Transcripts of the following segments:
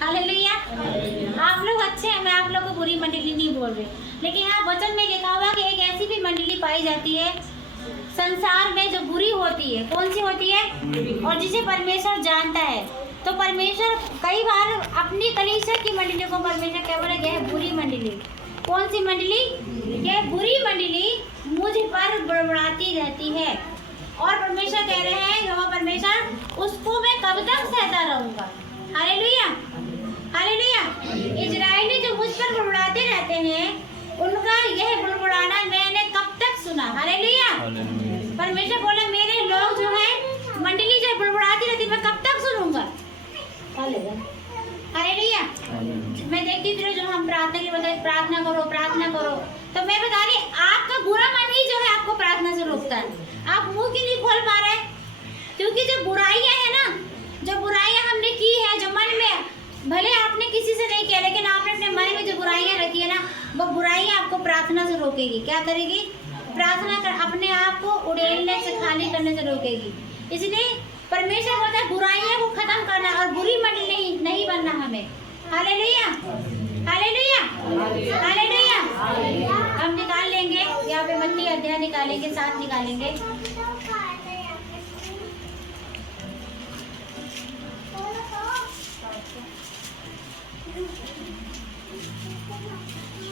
Hallelujah. आप लोग अच्छे हैं, मैं आप लोग को बुरी मंडली नहीं बोल रही, लेकिन यहाँ वचन में लिखा हुआ कि एक ऐसी भी मंडली पाई जाती है संसार में जो बुरी होती है। कौन सी होती है? और जिसे परमेश्वर जानता है। तो परमेश्वर कई बार अपनी कलीसिया की मंडलियों को परमेश्वर क्या बोला? यह बुरी मंडली। कौन सी मंडली? यह बुरी मंडली मुझ पर बड़बड़ाती रहती है। और परमेश्वर कह रहे हैं, यहोवा परमेश्वर, उसको मैं कब तक सहता रहूंगा। Hallelujah, hallelujah. इजरायली जो मुझ पर बड़बड़ाते रहते हैं, उनका यह बड़बड़ाना मैंने कब तक सुना। हालेलुया। परमेश्वर बोला, मेरे लोग जो है मंडली जो बड़बड़ाती रहती है, मैं कब तक सुनूंगा। हालेलुया। मैं देखती थी जो हम प्रार्थना के बताए, प्रार्थना करो प्रार्थना करो, तो मैं बता रही आपका बुरा मन ही जो है आपको प्रार्थना से रोकता है। आप मुंह क्यों नहीं खोल पा रहे? क्योंकि जो बुराइयां है ना, जो बुराइयां हमने की है, जो मन में, भले आपने किसी से नहीं किया, लेकिन आपने अपने मन में जो बुराइयां रखी है ना, वो बुराइयां आपको प्रार्थना से रोकेगी। क्या करेगी? प्रार्थना कर अपने आप को उड़ेलने से, खाली करने से रोकेगी। इसलिए परमेश्वर बोलता है बुराइयां को खत्म करना और बुरी मंडली नहीं बनना हमें। Hallelujah, hallelujah, hallelujah. हम निकाल लेंगे यहाँ पे मत्ती अध्याय निकालेंगे, 7 निकालेंगे।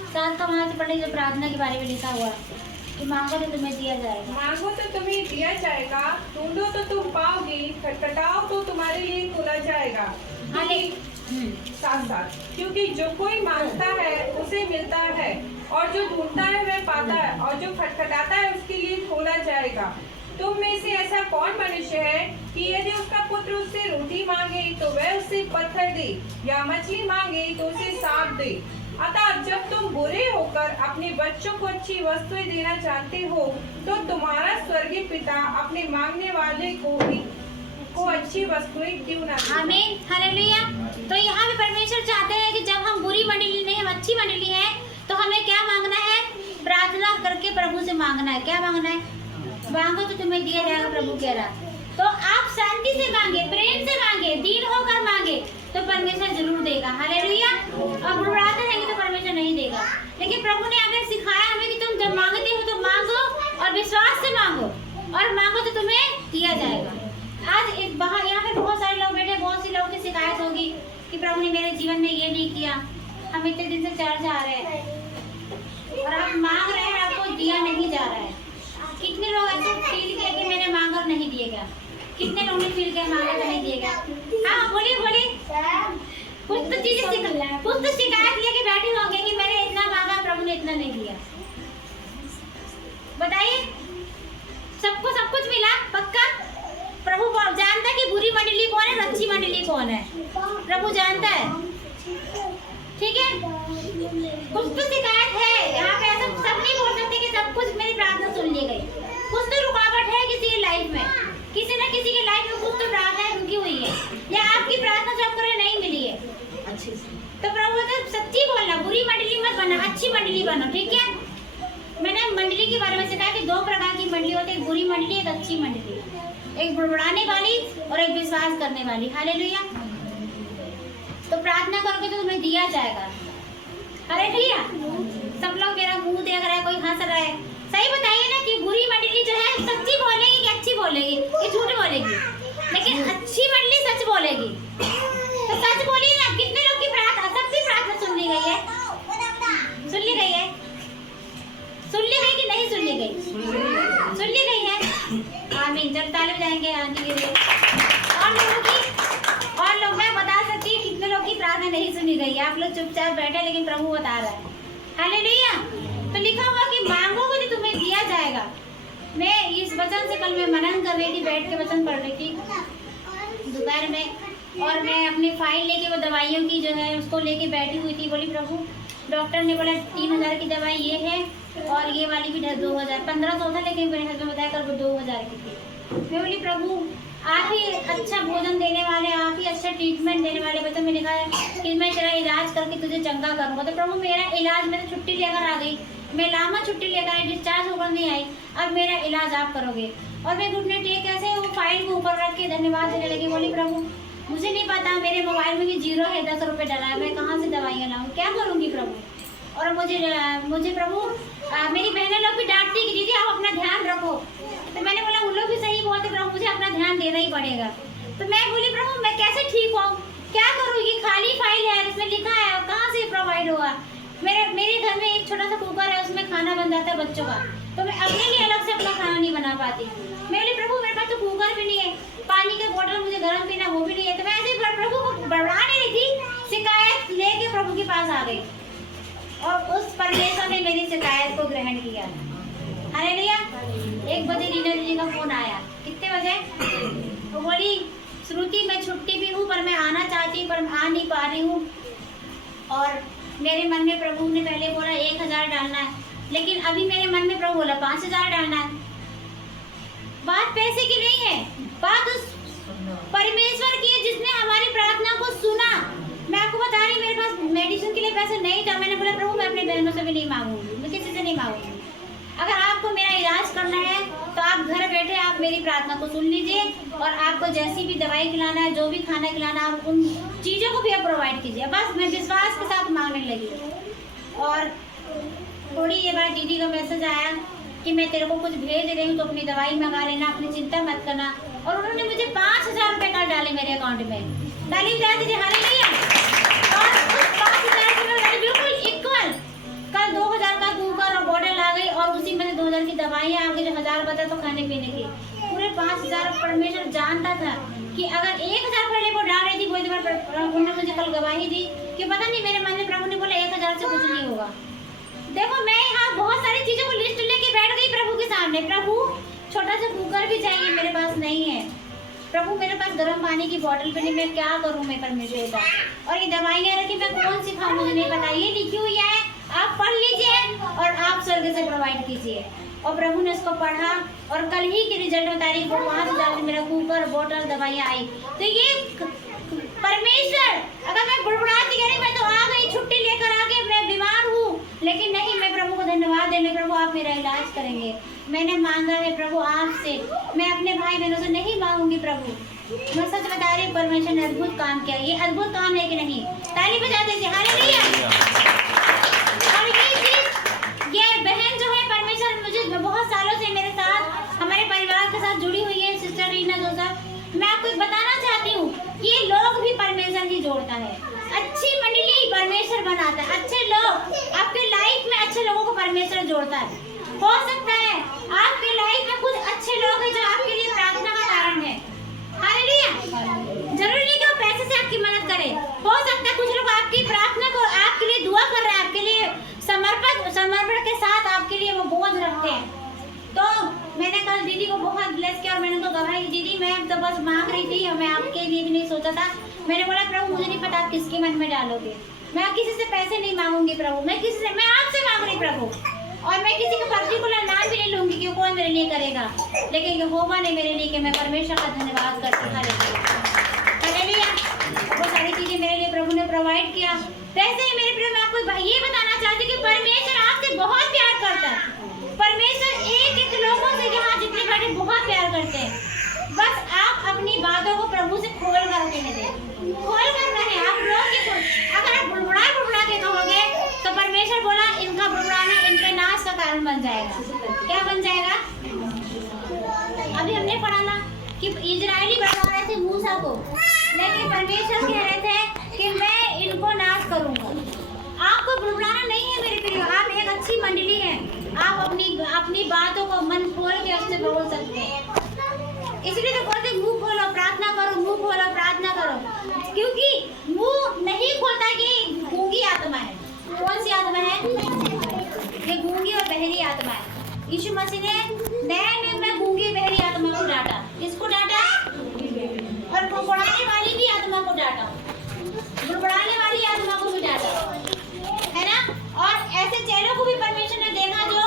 सात का वहाँ से पढ़े जो प्रार्थना के बारे में लिखा हुआ कि मांगो तो तुम्हें दिया जाएगा। मांगो तो तुम्हें दिया जाएगा, ढूंढो तो तुम पाओगे, खटखटाओ तो तुम्हारे लिए खोला जाएगा। साथ साथ, क्योंकि जो कोई मांगता है उसे मिलता है, और जो ढूंढता है वह पाता है, और जो खटखटाता है उसके लिए खोला जाएगा। तुम में से ऐसा कौन मनुष्य है कि यदि उसका पुत्र उससे रोटी मांगे तो वह उससे पत्थर दे, या मछली मांगे तो उसे सांप दे। अतः जब तुम बुरे होकर अपने बच्चों को अच्छी वस्तुएं देना चाहते हो, तो तुम्हारा स्वर्गीय पिता अपने मांगने वाले को अच्छी वस्तुएं क्यों ना दे। आमीन, हालेलुया। तो यहाँ पे परमेश्वर चाहते हैं कि जब हम बुरी मंडली नहीं, हम अच्छी मंडली है, तो हमें क्या मांगना है? प्रार्थना करके प्रभु से मांगना है। क्या मांगना है? मांगो तो तुम्हें दिया जाएगा, प्रभु कह रहा। तो आप शांति से मांगे, प्रेम से मांगे, दीन होकर मांगे, तो परमेश्वर जरूर देगा। हालेलुया। और बुड़बुड़ाते रहेंगे तो परमेश्वर नहीं देगा। लेकिन प्रभु ने हमें सिखाया हमें कि तुम जब मांगते हो तो मांगो और विश्वास से मांगो, और मांगो तो तुम्हें दिया जाएगा। आज यहाँ पे बहुत सारे लोग बैठे, बहुत सी लोगों की शिकायत होगी कि प्रभु ने मेरे जीवन में ये नहीं किया, हम इतने दिन से चर्च आ रहे हैं और आप मांग रहे हैं, आपको दिया नहीं जा रहा है। कितने लोग ऐसे फील किया कि मैंने मांगा और नहीं दिया गया? कितने लोगों ने फील किया मांगा तो नहीं दिया गया? हाँ बोलिए बोलिए। कुछ तो चीजें, कुछ तो शिकायत लेके बैठे होंगे कि मैंने इतना मांगा, प्रभु ने इतना नहीं दिया। बताइए, सबको सब कुछ मिला? पक्का? प्रभु जानता है कि बुरी मंडली कौन है, अच्छी मंडली कौन है। प्रभु जानता है, ठीक है। कुछ तो शिकायत है यहाँ पे, ऐसा सब नहीं बोल सकते कि सब कुछ मेरी प्रार्थना सुन ली गई। कुछ तो रुकावट है किसी की लाइफ में, किसी न किसी की लाइफ में कुछ तो प्रार्थना रुकी हुई है, या आपकी प्रार्थना जो आपको नहीं मिली है अच्छे से। तो प्रभु तो सच्ची बोलना, बुरी मंडली मत बना, अच्छी मंडली बनो, ठीक है। मैंने मंडली के बारे में सिखाया कि 2 प्रकार की मंडली होती है, एक बुरी मंडली, एक अच्छी मंडली, एक बुड़बुड़ाने वाली और एक विश्वास करने वाली। हालेलुया। तो प्रार्थना करोगे तो तुम्हें दिया जाएगा। हालेलुया। सब लोग मेरा मुंह देख रहा है, कोई हंस रहा है। सही बताइए ना कि बुरी मंडली जो है सच्ची बोलेगी कि अच्छी बोलेगी कि झूठ बोलेगी? लेकिन अच्छी मंडली सच बोलेगी। तो सच बोलिए ना। कितने लोग की प्रार्थना, सबकी प्रार्थना सुन ली गई है? सुन ली गई है? सुन ली गई कि नहीं सुन ली गई? सुन ली गई है। आमीन। जब ताली बजाएंगे आने के लिए। और लोगों की, और लोग, मैं बता सकती हूँ कितने लोग की प्रार्थना नहीं सुनी गई है। आप लोग चुपचाप बैठे, लेकिन प्रभु बता रहा है। हालेलुया। तो लिखा हुआ कि मांगोगे तो तुम्हें दिया जाएगा। मैं इस वचन से कल मैं मनन कर रही थी, बैठ के वचन पढ़ रही थी दोपहर में, और मैं अपनी फाइल लेके, वो दवाइयों की जो है उसको लेके बैठी हुई थी। बोली प्रभु, डॉक्टर ने बोला 3000 की दवाई ये है, और ये वाली भी 2000, 1500 था, लेकिन मेरे हस्बैंड बताया कल वो 2000 की थी। मैं बोली प्रभु, आप ही अच्छा भोजन देने वाले, आप ही अच्छा ट्रीटमेंट देने वाले। बता मैंने कहा कि मैं तेरा इलाज करके तुझे चंगा करूँगा। तो प्रभु मेरा इलाज, मैं तो छुट्टी लेकर आ गई, मैं लामा छुट्टी लेकर आई, डिस्चार्ज होकर नहीं आई, अब मेरा इलाज आप करोगे। और मैं घुटने टेक कैसे वो फाइल को ऊपर रख के धन्यवाद देने लगी। बोली प्रभु, मुझे नहीं पता मेरे मोबाइल में भी 0 है, 10 रुपए डला है, मैं कहाँ से दवाइयाँ लाऊं, क्या करूँगी प्रभु। और मुझे प्रभु मेरी बहनें लोग भी डांटती कि दीदी आप अपना ध्यान रखो। तो मैंने बोला उन लोग भी सही बोलते प्रभु, मुझे अपना ध्यान देना ही पड़ेगा। तो मैं बोली प्रभु मैं कैसे ठीक हूँ, क्या करूँ, ये खाली फाइल है, इसमें लिखा है, कहाँ से प्रोवाइड होगा। मेरे घर में एक छोटा सा कुकर है, उसमें खाना बन जाता है बच्चों का, तो मैं अपने लिए अलग से अपना खाना नहीं बना पाती। मैं बोली प्रभु मेरे पास तो कुकर भी नहीं है, पानी के बोतल मुझे गर्म पीना वो भी नहीं है। तो मैं ऐसे प्रभु को बड़बड़ा नहीं रही थी, शिकायत लेके प्रभु के पास आ गई और उस परमेश्वर ने मेरी शिकायत को ग्रहण किया। हालेलुया। 1 बजे रीना दीदी का फोन आया। कितने बजे? वो बोली श्रुति मैं छुट्टी भी हूँ पर मैं आना चाहती हूँ पर मैं आ नहीं पा रही हूँ। और मेरे मन में प्रभु ने पहले बोला 1000 डालना है, लेकिन अभी मेरे मन में प्रभु बोला 5000 डालना है। बात पैसे की नहीं है, बात उस परमेश्वर की है जिसने हमारी प्रार्थना को सुना। मैं आपको बता रही मेरे पास मेडिसिन के लिए पैसे नहीं था, मैंने बोला प्रभु मैं अपने बहनों से भी नहीं मांगूंगी, मैं किसी से नहीं मांगूंगी। अगर आपको मेरा इलाज करना है तो आप घर बैठे आप मेरी प्रार्थना को सुन लीजिए और आपको जैसी भी दवाई खिलाना है, जो भी खाना खिलाना है, आप उन चीज़ों को भी आप प्रोवाइड कीजिए। बस मैं विश्वास के साथ मांगने लगी। और थोड़ी ये बार दीदी का मैसेज आया कि मैं तेरे को कुछ भेज रही हूँ तो अपनी दवाई मंगा लेना, अपनी चिंता मत करना। और उन्होंने मुझे 5000 रुपये कल डाले मेरे अकाउंट में। डाली जा दीजिए हालेलुया। और 5000 रुपये बिल्कुल इक्वल कल 2000 का कुकर और बॉटल आ गई और उसी में 2000 की दवाइयाँ आ गई, जो 1000 बता तो खाने पीने की। पूरे 5000 परमेश्वर जानता था कि अगर 1000 पहले वो डाल रही थी, वही उन्होंने मुझे कल गवाही दी कि पता नहीं मेरे मन में प्रभु ने बोला 1000 से कुछ नहीं होगा। देखो मैं यहाँ बहुत सारी चीजों को लिस्ट लेके बैठ गई प्रभु के सामने। प्रभु छोटा सा कुकर भी चाहिए, मेरे पास नहीं है। प्रभु मेरे पास गर्म पानी की बोतल भी नहीं, मैं क्या करूँ मैं परमेश्वर का। और ये दवाइयाँ रखी मैं कौन सी खाऊँ मुझे नहीं पता, ये लिखी हुई है, आप पढ़ लीजिए और आप स्वर्ग से प्रोवाइड कीजिए। और प्रभु ने उसको पढ़ा और कल ही के रिजल्ट में तारीख को 5000 में मेरा कुकर बोतल दवाइयाँ आई। तो ये परमेश्वर, अगर मैं बुड़बुड़ाती कह रही मैं तो आ गई छुट्टी लेकर आके मैं बीमार हूँ, लेकिन नहीं, मैं प्रभु को धन्यवाद देने प्रभु आप मेरा इलाज करेंगे। मैंने मांगा है प्रभु आपसे, मैं अपने भाई बहनों से नहीं मांगूंगी प्रभु। मैं सच बता रही हूँ परमेश्वर ने अद्भुत काम किया। ये अद्भुत काम है कि नहीं? ताली बजा दीजिए हालेलुया। और ये बहन जो है परमेश्वर मुझे बहुत सालों से मेरे साथ हमारे परिवार के साथ जुड़ी हुई है, सिस्टर रीना जोसेफ। मैं आपको बताना चाहती हूँ ये लोग भी परमेश्वर ही जोड़ता है। अच्छी मंडली परमेश्वर बनाता है, अच्छे लोग आपके लाइफ में अच्छे लोगों को परमेश्वर जोड़ता है। हो सकता है आपके लाइफ में कुछ अच्छे लोग हैं जो आपके लिए प्रार्थना का कारण है। हालेलुया। जरूरी नहीं कि वो पैसे से आपकी मदद करे। हो सकता है कुछ लोग आपकी प्रार्थना को आपके लिए दुआ कर रहे हैं, आपके लिए समर्पण के साथ आपके लिए वो बोझ रखते हैं। तो मैंने कल दीदी को बहुत ब्लेस किया और मैंने उनको गवाही दी। दीदी मैं तो बस मांग रही थी और मैं आपके लिए भी नहीं सोचा था। मैंने बोला प्रभु मुझे नहीं पता आप किसके मन में डालोगे, मैं किसी से पैसे नहीं मांगूंगी प्रभु, मैं आपसे मांग रही प्रभु। और मैं किसी का पर्टिकुलर नाम भी नहीं लूंगी कि कौन मेरे लिए करेगा, लेकिन ये होगा नहीं मेरे लिए कि मैं परमेश्वर का धन्यवाद करती हालेलुया। वो सारी चीजें मेरे लिए प्रभु ने प्रोवाइड किया। वैसे ही मेरे प्रिय मैं आपको ये बताना चाहती हूँ कि परमेश्वर आपसे बहुत प्यार करता है। परमेश्वर एक लोगों से यहाँ जितने बैठे बहुत प्यार करते हैं। बस आप अपनी बातों को प्रभु से खोल कर कहने दें, खोल कर कहें। आप लोग अगर आप बुड़बुड़ा के कहोगे तो परमेश्वर बोला इनका बुड़बुड़ाना इनके नाश का कारण बन जाएगा। क्या बन जाएगा? अभी हमने पढ़ा ना कि इजरायली बता रहे थे मूसा को, लेकिन परमेश्वर कह रहे थे कि मैं इनको नाश करूंगा। आपको बुड़बुड़ाना नहीं है मेरे प्रिय, आप एक अच्छी मंडली है। आप अपनी बातों को मन खोल के उससे बोल सकते हैं। इसलिए तो बोलते मुंह खोलो प्रार्थना करो, मुंह खोलो प्रार्थना करो, क्योंकि मुंह नहीं खोलता कि गूंगी आत्मा है। कौन सी आत्मा है? ये गूंगी और बहरी आत्मा है। यीशु मसीह ने नए नियम में गूंगी बहरी आत्मा को डांटा। किसको डांटा? और बुड़बुड़ाने वाली भी आत्मा को डांटा, बुड़बुड़ाने वाली आत्मा को भी डांटा, है ना। और ऐसे चेलों को भी परमेश्वर ने देखा जो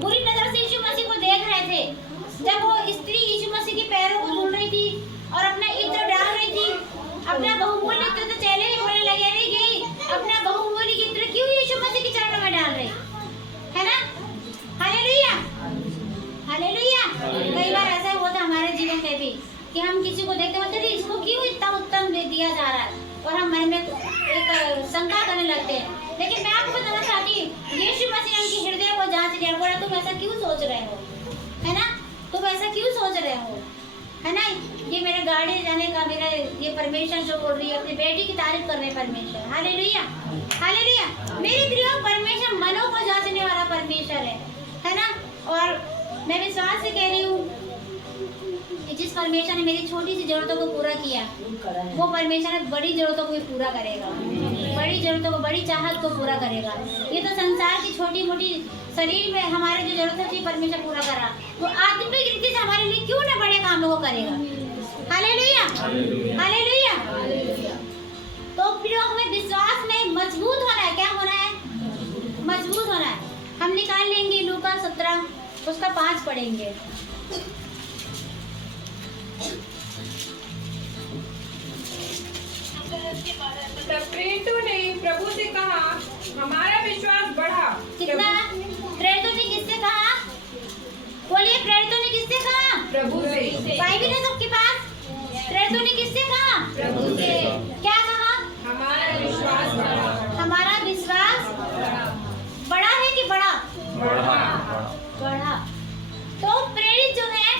बुरी नजर से यीशु मसीह को देख रहे थे। जब वो स्त्री यीशु मसीह के पैरों को धुल रही थी और अपना इत्र डाल रही थी, अपना बहुमूल्य इत्र, तो चेले भी बोलने लगे अरे ये अपना बहुमूल्य इत्र क्यों यीशु मसीह के चरणों में डाल रही है ना। Hallelujah hallelujah. कई बार ऐसा होता हमारे जीवन में भी कि हम किसी को देखते होते इसको क्यों इतना उत्तम दे दिया किया जा रहा है और हम मन में एक शंका करने लगते हैं। लेकिन मैं आपको बताना चाहती हूँ, यीशु मसीह उनके हृदय को जांच लिया, बोला तुम ऐसा क्यों सोच रहे हो, है ना, तुम ऐसा क्यों सोच रहे हो, है ना। ये मेरे गाड़ी जाने का मेरा ये परमेश्वर जो बोल रही है, अपनी बेटी की तारीफ कर रहे हैं परमेश्वर। Hallelujah, hallelujah. मेरे प्रियो, परमेश्वर मनों को जांचने वाला परमेश्वर है ना। और मैं विश्वास से कह रही हूँ कि जिस परमेश्वर ने मेरी छोटी सी जरूरतों को पूरा किया, वो परमेश्वर बड़ी जरूरतों को भी पूरा करेगा, बड़ी जरूरतों को, बड़ी चाहत को पूरा करेगा। ये तो संसार की छोटी मोटी शरीर में हमारे जो जरूरत थी परमेश्वर पूरा करा, वो आत्मिक रीति से हमारे लिए क्यों ना बड़े कामों को करेगा। Hallelujah, hallelujah. तो फिर हमें विश्वास में मजबूत होना है। क्या होना है? मजबूत होना है। हम निकाल लेंगे लूका 17 उसका 5 पढ़ेंगे। तब प्रेरितों ने प्रभु से कहा, हमारा विश्वास बढ़ा। कितना? प्रेरितों ने किससे कहा? बोलिए, प्रेरितों ने किससे कहा? प्रभु से। बाइबल है सबके पास? प्रेरितों ने किससे कहा? प्रभु से। क्या कहा? हमारा विश्वास बढ़ा। हमारा विश्वास बड़ा है कि बड़ा? बढ़ा। तो प्रेरित जो है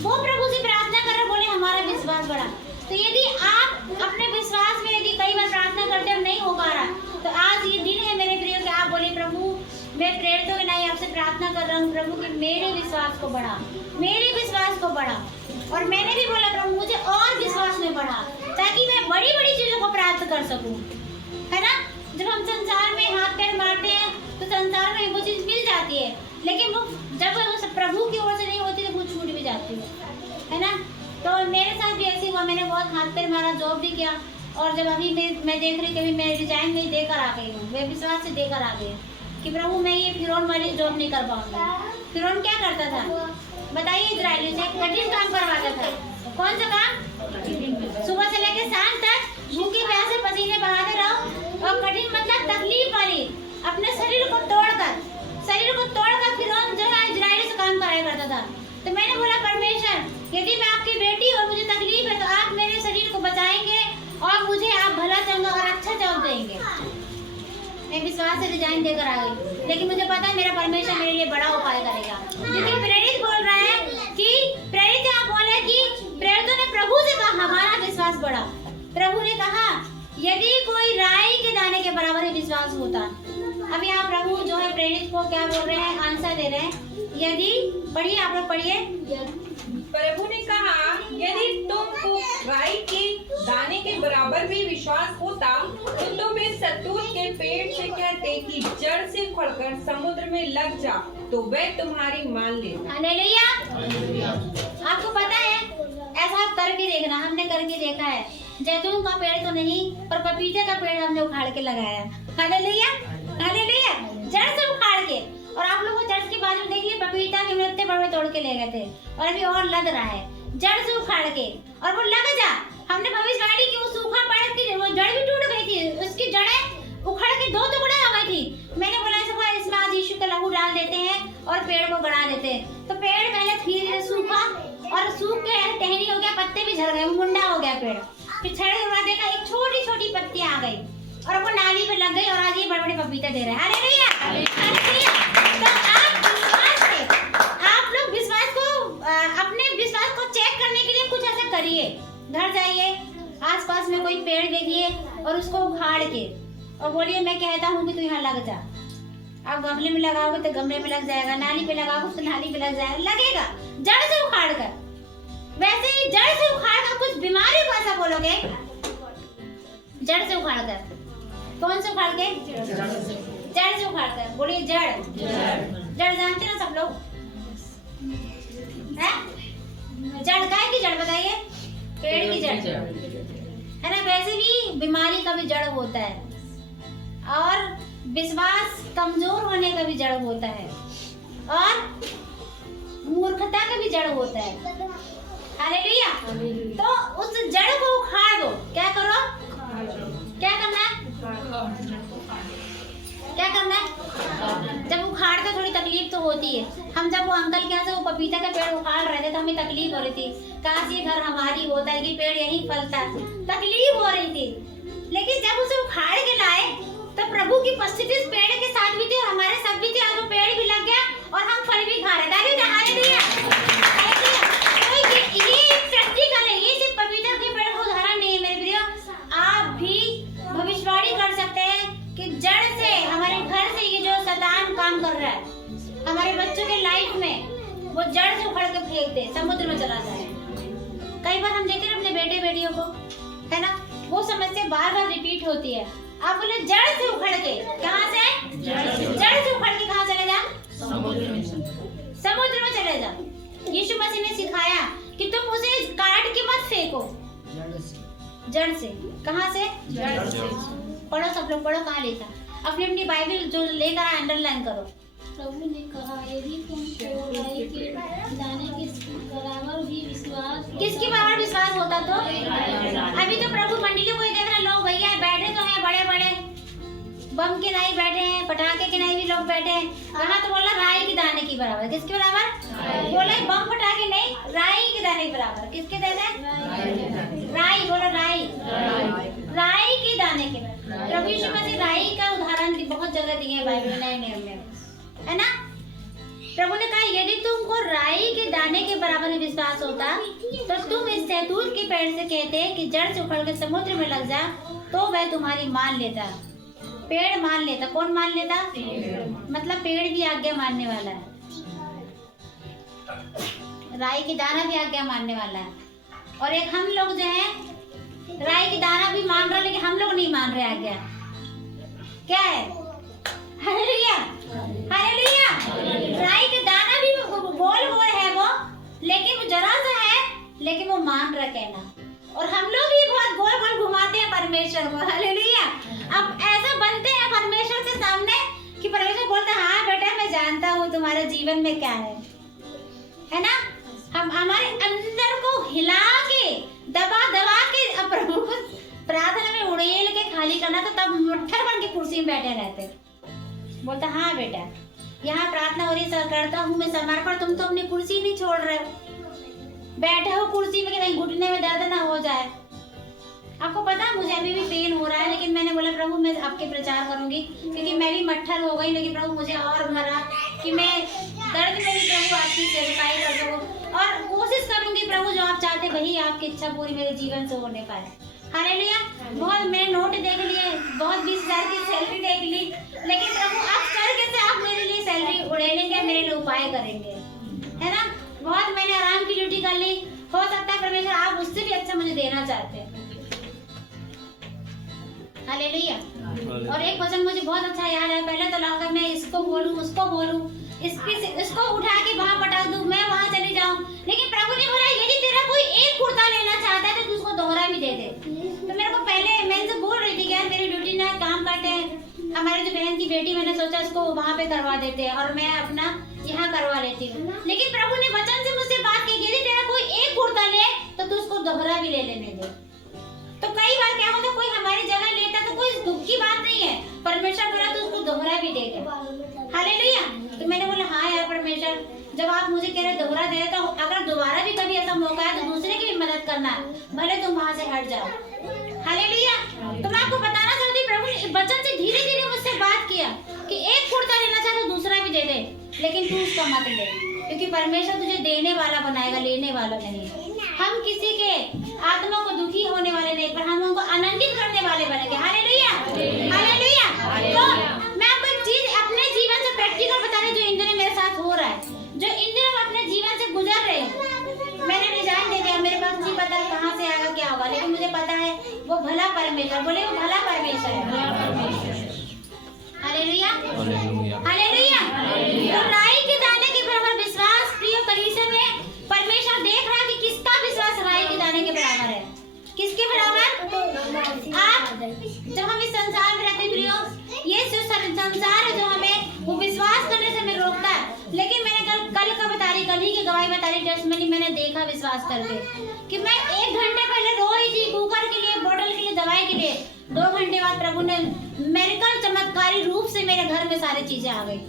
वो प्रभु से प्रार्थना कर रहे, बोले हमारा विश्वास बढ़ा। तो यदि आप अपने विश्वास में यदि कई बार प्रार्थना करते और नहीं हो पा रहा, तो आज ये दिन है मेरे प्रिय कि आप बोले, प्रभु मैं प्रेरितों के नहीं आपसे प्रार्थना कर रहा हूँ प्रभु कि मेरे विश्वास को बढ़ा, मेरे विश्वास को बढ़ा। और मैंने भी बोला प्रभु मुझे और विश्वास में बढ़ा, ताकि मैं बड़ी बड़ी चीजों को प्राप्त कर सकूं, है ना। जब हम संसार में हाथ पैर मारते हैं तो संसार में वो चीज मिल जाती है, लेकिन वो जब वो प्रभु की ओर से नहीं होती तो वो छूट भी जाती है ना। तो मेरे साथ भी ऐसे हुआ, मैंने बहुत हाथ पैर मारा, जॉब भी किया, और जब अभी मैं देख रही कभी मैं रिजाइन नहीं देकर आ गई हूँ, मैं विश्वास से देकर आ गई कि प्रभु मैं ये फिरौन वाली जॉब नहीं कर पाऊंगी। फिरौन क्या करता था बताइए? इजराइलियों से कठिन काम करवाता था। कौन सा काम? सुबह से लेकर शाम तक भूखे प्यासे पसीने बहाते रहो, और कठिन मतलब तकलीफ वाली, अपने शरीर को तोड़कर फिरौन जो है इजराइल से काम कराया करता था। तो मैंने बोला परमेश्वर यदि मैं आपकी बेटी और मुझे तकलीफ है तो आप मेरे शरीर को बचाएंगे और मुझे आप भला चंगा और अच्छा जॉब देंगे। मैं विश्वास से रिजाइन देकर आ गई, लेकिन मुझे पता है मेरा परमेश्वर मेरे लिए बड़ा उपाय करेगा। क्योंकि प्रेरित बोल रहा है कि प्रेरित यहाँ बोले कि प्रेरितों ने प्रभु से कहा हमारा विश्वास बढ़ा। प्रभु ने कहा यदि कोई राई के दाने के बराबर ही विश्वास होता। अब यहाँ प्रभु जो है प्रेरित को क्या बोल रहे हैं? आंसर दे रहे हैं। यदि पढ़िए, आप लोग पढ़िए। प्रभु ने कहा यदि तुमको राई के दाने के बराबर भी विश्वास होता तो तुम इस सतूत के पेड़ से कहते कि जड़ से उखड़कर समुद्र में लग जा, तो वह तुम्हारी मान लेता। हालेलुया। आपको पता है ऐसा आप करके देखना, हमने करके देखा है। जैतून का पेड़ तो नहीं पर पपीते का पेड़ हमने उखाड़ के लगाया। Hallelujah, hallelujah. जड़ से उखाड़ के। और आप लोगों को चर्च के बाजू में देखिए पपीता के इतने बड़े तोड़ के ले गए थे और अभी और लग रहा है जड़ से उखाड़ के, और वो लग जा। हमने भविष्यवाणी की वो सूखा पेड़ की वो जड़ भी टूट गई थी, उसकी जड़ें उखड़ के 2 टुकड़े हो गई थी। मैंने बोला इसमें आज यीशु का लहू डाल देते हैं और पेड़ को गड़ा देते हैं। तो पेड़ पहले धीरे धीरे सूखा और सूख के टहनी हो गया, पत्ते भी झड़ गए, मुंडा हो गया पेड़। फिर छड़े के देखा एक छोटी छोटी पत्ती आ गई और वो नाली पे लग गई और आज ये बड़े बड़े पपीते दे रहे हैं। Hallelujah, hallelujah. तो आप लोग विश्वास को अपने विश्वास को चेक करने के लिए कुछ ऐसा करिए। घर जाइए, आसपास में कोई पेड़ देखिए और उसको उखाड़ के और बोलिए मैं कहता हूँ कि तू यहाँ लग जा। आप गमले में लगाओगे तो गमले में लग जाएगा, नाली पे लगाओगे तो नाली पे लग जाएगा, लगेगा जड़ से उखाड़ कर। वैसे ही जड़ से उखाड़ कर कुछ बीमारी को ऐसा बोलोगे, जड़ से उखाड़ कर। कौन से उखाड़ के? जड़ से उखाड़ कर। बोलिए जड़। जड़ जानते ना सब लोग है? जड़ काय की जड़ बताइए? पेड़ की जड़ है ना। वैसे भी बीमारी का भी जड़ होता है और विश्वास कमजोर होने का भी जड़ होता है और मूर्खता का भी जड़ होता है। हालेलुया। तो उस जड़ को उखाड़ दो। क्या करो? क्या करना है? क्या करना है? जब उखाड़ते थोड़ी तकलीफ तो होती है। हम जब वो अंकल के यहाँ से वो पपीता का पेड़ उखाड़ रहे थे तो हमें तकलीफ हो रही थी, काश ये घर हमारी होता है कि पेड़ यहीं फलता। तकलीफ हो रही थी। की उपस्थिति इस पेड़ के साथ भी थी और हमारे साथ भी थी। आज वो पेड़ भी लग गया और हम फल भी खा रहे हैं। Hallelujah, hallelujah. तो ये प्रैक्टिकल है, ये सिर्फ पपीता के पेड़ का उदाहरण नहीं है मेरे प्रियो। आप भी भविष्यवाणी कर सकते हैं कि जड़ से, हमारे घर से ये जो शैतान काम कर रहा है हमारे बच्चों के लाइफ में, वो जड़ से उखड़ के फेंक दे, समुद्र में चला जाए। कई बार हम देखते हैं अपने बेटे बेटियों को, है ना, वो समस्या बार बार रिपीट होती है। आप बोले जड़ से उखड़ के, कहाँ से? जड़ से उखड़ के कहाँ चले जा? समुद्र में चले जा। यीशु मसीह ने सिखाया कि तुम उसे काट के मत फेंको, जड़ से। कहाँ से? जड़ से। पढ़ो सब लोग, पढ़ो कहाँ लिखा। अपनी अपनी बाइबल जो लेकर आए अंडरलाइन करो। प्रभु ने कहा, यदि तुमको राई के दाने के बराबर भी विश्वास, किसके बराबर विश्वास होता तो? अभी तो प्रभु मंडली को ही देख रहे लोग, भैया बैठे तो हैं बड़े बड़े, बम के नहीं बैठे हैं, पटाखे के नहीं भी लोग बैठे हैं। कहाँ तो बोला राई के दाने की बराबर। किसके बराबर? बोले बम पटाखे नहीं, राई के दाने के बराबर। किसके दाने? राई, बोलो राई, राई के दाने के बराबर। प्रभु यीशु मसीह राई का उदाहरण बहुत जगह दिए हैं बाइबल नए नियम में, है ना। प्रभु ने कहा यदि तुमको राई के दाने के बराबर विश्वास होता तो तुम इस सैतून के पेड़ से कहते कि जड़ से उखड़ के समुद्र में लग जा, तो वह तुम्हारी मान लेता। पेड़ मान लेता। कौन मान लेता? मतलब पेड़ भी आज्ञा मानने वाला है, राई की दाना भी आज्ञा मानने वाला है। और एक हम लोग जो है राई की दाना भी मान रहे, लेकिन हम लोग नहीं मान रहे आज्ञा। क्या है? Hallelujah, hallelujah. राई के दाना भी गोल गोल है वो, लेकिन वो जरा सा है, लेकिन वो मान रहा कहना। और हम लोग भी बहुत गोल गोल घुमाते हैं परमेश्वर को। हालेलुया। अब ऐसा बनते हैं परमेश्वर के सामने कि परमेश्वर बोलता है हाँ बेटा मैं जानता हूँ तुम्हारे जीवन में क्या है ना। हम हमारे अंदर को हिला के दबा दबा के प्रभु को प्रार्थना में उड़ेल के खाली करना, तो तब मट्ठर बन के कुर्सी में बैठे रहते। बोलता हाँ बेटा यहाँ प्रार्थना हो रही, सर करता हूँ मैं समर्पण, तुम तो अपनी कुर्सी नहीं छोड़ रहे हो, बैठे हो कुर्सी में कि नहीं घुटने में दर्द ना हो जाए। आपको पता है मुझे अभी भी पेन हो रहा है, लेकिन मैंने बोला प्रभु मैं आपके प्रचार करूंगी, क्योंकि मैं भी मट्ठर हो गई। लेकिन प्रभु मुझे और मरा कि मैं दर्द में भी प्रभु आपकी सेवकाई कर सकूं, और कोशिश करूंगी प्रभु जो आप चाहते वही आपकी इच्छा पूरी मेरे जीवन से होने पाए। हालेलुया। बहुत मैंने नोट देख लिए, बहुत 20,000 की सैलरी देख ली, लेकिन प्रभु आप करके से आप मेरे लिए सैलरी उड़ेलेंगे, मेरे लिए उपाय करेंगे, है ना। बहुत मैंने आराम की ड्यूटी कर ली, हो सकता है परमेश्वर आप उससे भी अच्छा मुझे देना चाहते हैं। हालेलुया। और एक वचन मुझे बहुत अच्छा याद है, पहले तो लगा मैं इसको बोलूं उसको बोलूं, इसको उठा के वहां पटक दूं, मैं वहां चली जाऊं, लेकिन प्रभु ने बोला यदि तेरा कोई एक कुर्ता लेना चाहता है तो तू उसको दोहरा भी दे दे। तो मेरे को पहले मैं इनसे बोल रही थी कि यार मेरी ड्यूटी ना काम करते हैं, हमारे जो बहन की बेटी, मैंने सोचा इसको वहां पे करवा देते हैं और मैं अपना यहाँ करवा लेती हूँ। लेकिन प्रभु ने वचन से मुझसे बात की यदि तेरा कोई एक कुर्ता ले तो तू उसको दोहरा भी ले लेने दे। तो कई बार क्या होता कोई हमारी जगह लेता तो कोई दुख की बात नहीं है, परमेश्वर बोला तो उसको दोहरा भी दे दे। हालेलुया। तो मैंने बोला हाँ यार परमेश्वर जब आप मुझे कह रहे दोहरा दे तो अगर दोबारा भी कभी ऐसा मौका है तो दूसरे की भी मदद करना, भले तुम वहां से हट जाओ। हालेलुया। तो मैं आपको बताना चाहती प्रभु ने वचन से धीरे धीरे मुझसे बात किया कि एक कुर्ता लेना चाहे तो दूसरा भी दे दे, लेकिन तू उसका मत ले, क्योंकि परमेश्वर तुझे देने वाला बनाएगा, लेने वाला नहीं। हम किसी के आत्मा को दुखी होने वाले नहीं, पर हम उनको आनंदित करने वाले बनेंगे। Hallelujah, hallelujah. तो मैं आपको एक चीज अपने जीवन से प्रैक्टिकल बता रही जो इन दिनों मेरे साथ हो रहा है, जो इन दिनों अपने जीवन से गुजर रहे हैं। मैंने रिजाइन दे दिया, मेरे पास नहीं पता कहाँ से आएगा क्या होगा, लेकिन मुझे पता है वो भला परमेश्वर, बोले वो भला परमेश्वर है। Hallelujah, hallelujah. तो राई के दाने के बराबर विश्वास प्रिय कलीसिया में परमेश्वर देख रहा है कि किसका विश्वास राई के दाने के बराबर है। किसके बराबर? आप जब हम इस संसार में रहते प्रियो, ये संसार है जो हमें वो विश्वास करने से हमें रोकता है। लेकिन मैंने कल का बता रही, कल ही की गवाही बता रही, टेस्टमनी मैंने देखा विश्वास करके कि मैं 1 घंटे पहले रो रही थी कुकर के लिए, बोतल के लिए, दवाई के लिए। 2 घंटे बाद प्रभु ने मेरिकल चमत्कारी रूप से मेरे घर में सारी चीजें आ गई।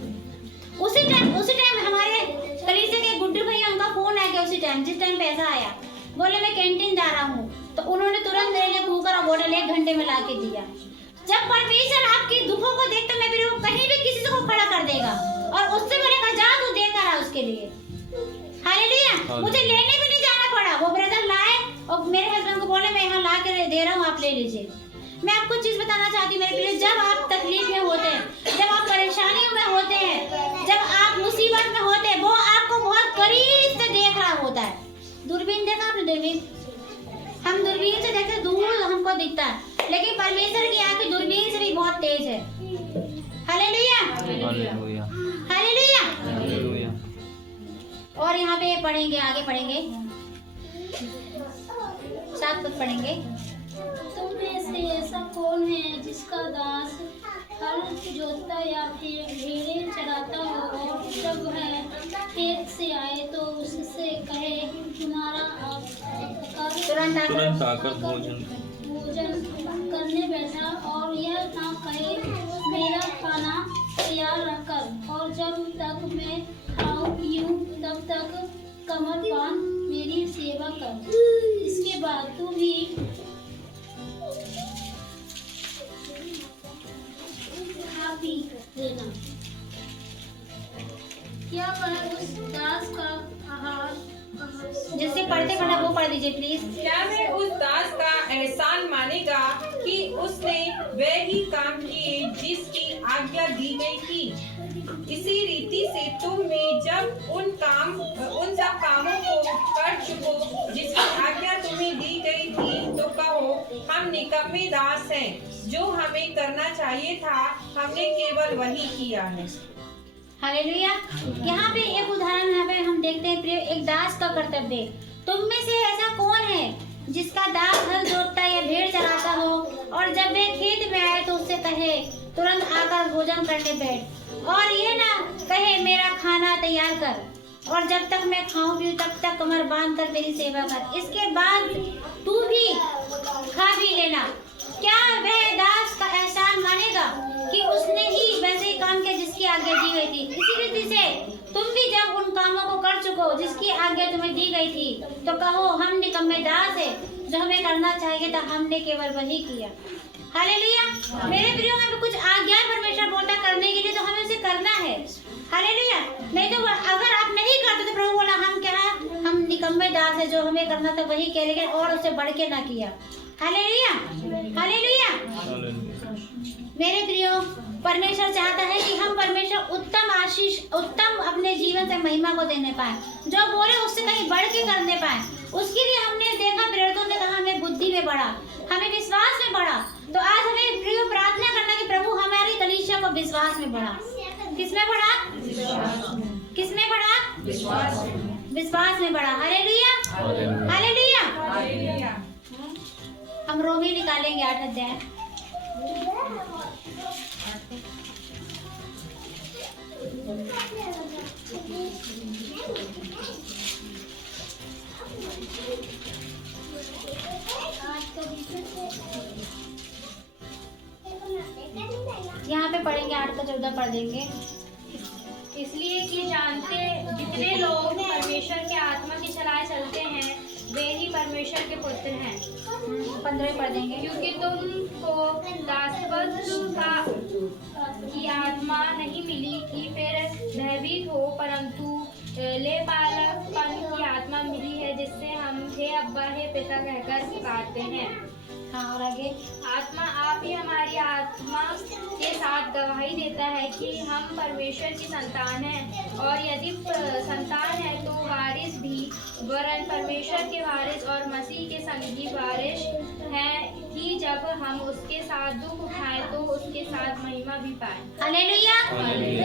उसी टाइम हमारे कलीसिया के गुड्डू भैया उनका फोन आ गया उसी टाइम, जिस टाइम पैसा आया। बोले मैं कैंटीन जा रहा हूँ, तो उन्होंने तुरंत मेरे लिए कुकर और बोतल 1 घंटे में ला के दिया। जब परमेश्वर आपके दुखों को देखता मैं भी कहीं भी किसी को खड़ा कर देगा और उससे बोलेगा जा तू देकर आ उसके लिए। हालेलुया। मुझे लेने भी नहीं जाना पड़ा, वो ब्रदर लाए और मेरे हस्बैंड को बोले मैं यहाँ ला के दे रहा हूँ, आप ले लीजिए। मैं आपको चीज बताना चाहती हूँ मेरे प्रिय, जब आप तकलीफ में होते हैं, जब आप परेशानियों में होते हैं, जब आप मुसीबत में होते हैं, वो आपको बहुत करीब से देख रहा होता है। दूरबीन देखा आपने? दूरबीन, हम दूरबीन से देखते दूर हमको दिखता है, लेकिन परमेश्वर की आंखें दूरबीन से भी बहुत तेज है। Hallelujah, hallelujah, hallelujah. हालेलुया। और यहाँ पे पढ़ेंगे, आगे पढ़ेंगे, 7 पद पढ़ेंगे। तुम में से ऐसा कौन है जिसका दास हल जोतता या फिर भेड़ें चराता हो और जब वह खेत से आए तो उससे कहे तुम्हारा तुरंत आकर भोजन करने बैठा, और यह ना कहे मेरा खाना तैयार रखकर, और जब तक मैं खाऊं पीऊं तब तक कमर बांध मेरी सेवा कर। इसके बाद तू भी खा पी लेना। क्या वह उस दास का आहार जिससे पढ़ते पढ़ा वो पढ़ दीजिए प्लीज। क्या वह उस दास का एहसान मानेगा कि उसने वह ही काम किए जिसकी आज्ञा दी गई थी? इसी रीति से तुम भी जब उन सब कामों को कर चुको जिसकी आज्ञा तुम्हें दी गई थी, तो कहो हम निकम्मे दास हैं, जो हमें करना चाहिए था हमने केवल वही किया है। हालेलुया। यहाँ पे एक उदाहरण यहाँ पे हम देखते हैं प्रिय, एक दास का कर्तव्य। तुम में से ऐसा कौन है जिसका दास हल जोतता या भेड़ चराता हो और जब वे खेत में आए तो उससे कहे तुरंत आकर भोजन करने बैठ, और ये ना कहे मेरा खाना तैयार कर, और जब तक मैं खाऊं पीऊं तब तक कमर बांध कर मेरी सेवा कर। इसके बाद तू भी खा भी लेना। क्या वह दास का एहसान मानेगा कि उसने ही वैसे ही काम किया जिसकी आज्ञा दी गई थी? इसी रीति से तुम भी जब उन कामों को कर चुको जिसकी आज्ञा तुम्हें दी गई थी, तो कहो हम निकम्मे दास है, जो हमें करना चाहिए था हमने केवल वही किया। हालेलुया। मेरे प्रियो, हमें कुछ आज्ञा परमेश्वर बोलता करने के लिए, तो हमें उसे करना है। हालेलुया। नहीं तो अगर आप नहीं करते तो प्रभु बोला हम क्या, हम निकम्मे दास है, जो हमें करना था वही किया, लेकिन और उससे बढ़ के ना किया। Hallelujah, hallelujah. मेरे प्रियो, परमेश्वर चाहता है कि हम परमेश्वर उत्तम आशीष, उत्तम अपने जीवन से महिमा को देने पाए, जो बोले उससे कहीं बढ़ के करने पाए। उसके लिए हमने देखा प्रेरितों ने कहा हमें बुद्धि में बढ़ा, हमें विश्वास में बढ़ा। तो आज हमें प्रियो प्रार्थना करना कि प्रभु हमारी कलीसिया को विश्वास में बढ़ा। किसमें बढ़ा? किसमें बढ़ा? विश्वास में बढ़ा। Hallelujah, hallelujah. हालेलुया। हम रोमी निकालेंगे 8 अध्याय। यहाँ पे पढ़ेंगे 8 का 14 पढ़ देंगे। इसलिए कि जानते जितने लोग परमेश्वर के आत्मा की चलाए चलते हैं वे ही परमेश्वर के पुत्र हैं। 15 पढ़ देंगे। क्योंकि तुमको दासत्व की आत्मा नहीं मिली कि फिर भयभीत हो, परंतु लेपालकपन की आत्मा मिली है, जिससे हम हे अब्बा हे पिता कहकर पुकारते हैं। हाँ, और आगे। आत्मा आप ही हमारी आत्मा के साथ गवाही देता है कि हम परमेश्वर की संतान हैं, और यदि संतान है तो वारिस भी, वरन परमेश्वर के वारिस और मसीह के संगी वारिस हैं, कि जब हम उसके साथ दुख उठाएं तो उसके साथ महिमा भी पाएं। हालेलुया। तो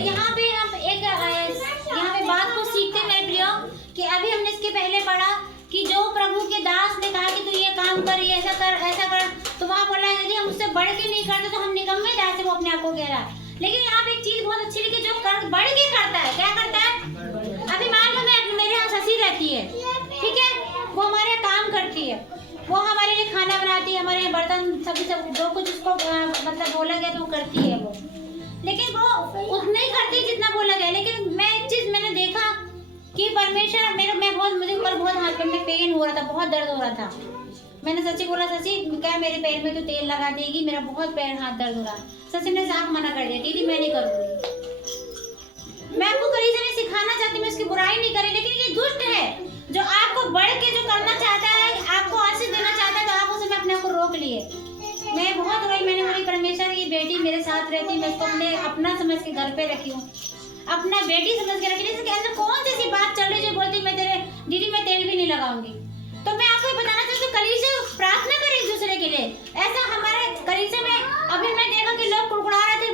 यहाँ पे हम एक यहाँ पे बात को सीखते हैं मेरे प्रियो, कि अभी हमने इसके पहले पढ़ा कि जो प्रभु के दास ने कहा कि तू ये काम कर, ये ऐसा कर, ऐसा कर, तो वहाँ बोला यदि हम उससे बढ़ के नहीं करते तो हम निकम्मे दास है, वो अपने आप को कह रहा है। लेकिन यहाँ पे एक चीज बहुत अच्छी है कि जो बढ़ के करता है, क्या करता है? अभी मान लो मेरे यहाँ ससी रहती है, ठीक है, वो हमारे काम करती है, वो हमारे लिए खाना बनाती है, हमारे बर्तन सभी सब जो कुछ उसको मतलब बोला गया तो वो करती है वो, लेकिन वो उतना ही करती है जितना बोला गया। लेकिन मैं एक चीज मैंने देखा कि परमेश्वर मुझे ऊपर बहुत हाथ में पेन हो रहा था, बहुत दर्द हो रहा था, मैंने सची बोला, सची क्या मेरे पैर में तो तेल लगा देगी, मेरा बहुत पैर हाथ दर्द हो रहा। सची ने साफ मना कर दिया, दीदी मैं नहीं करूँगी। मैं आपको कलीसिया में सिखाना चाहती हूँ, मैं इसकी बुराई नहीं करी, लेकिन ये दुष्ट है जो आपको बढ़ के जो करना चाहता है, आपको आशीष देना चाहता है, तो आप उसे अपने आप को रोक लिए। मैं बहुत रोई, मैंने बोली परमेश्वर की बेटी मेरे साथ रहती, मैं इसको अपना समझ के घर पे रखी हूँ, अपना बेटी समझ के रखी। इसके अंदर कौन सी ऐसी बात चल रही जो बोलती मैं तेरे दीदी मैं तेल भी नहीं लगाऊंगी। तो मैं आपको बताना चाहती हूँ, कलीसिया प्रार्थना करें एक दूसरे के लिए। ऐसा हमारे कलीसिया में अभी मैं देखा कि लोग कुड़कुड़ा रहे थे,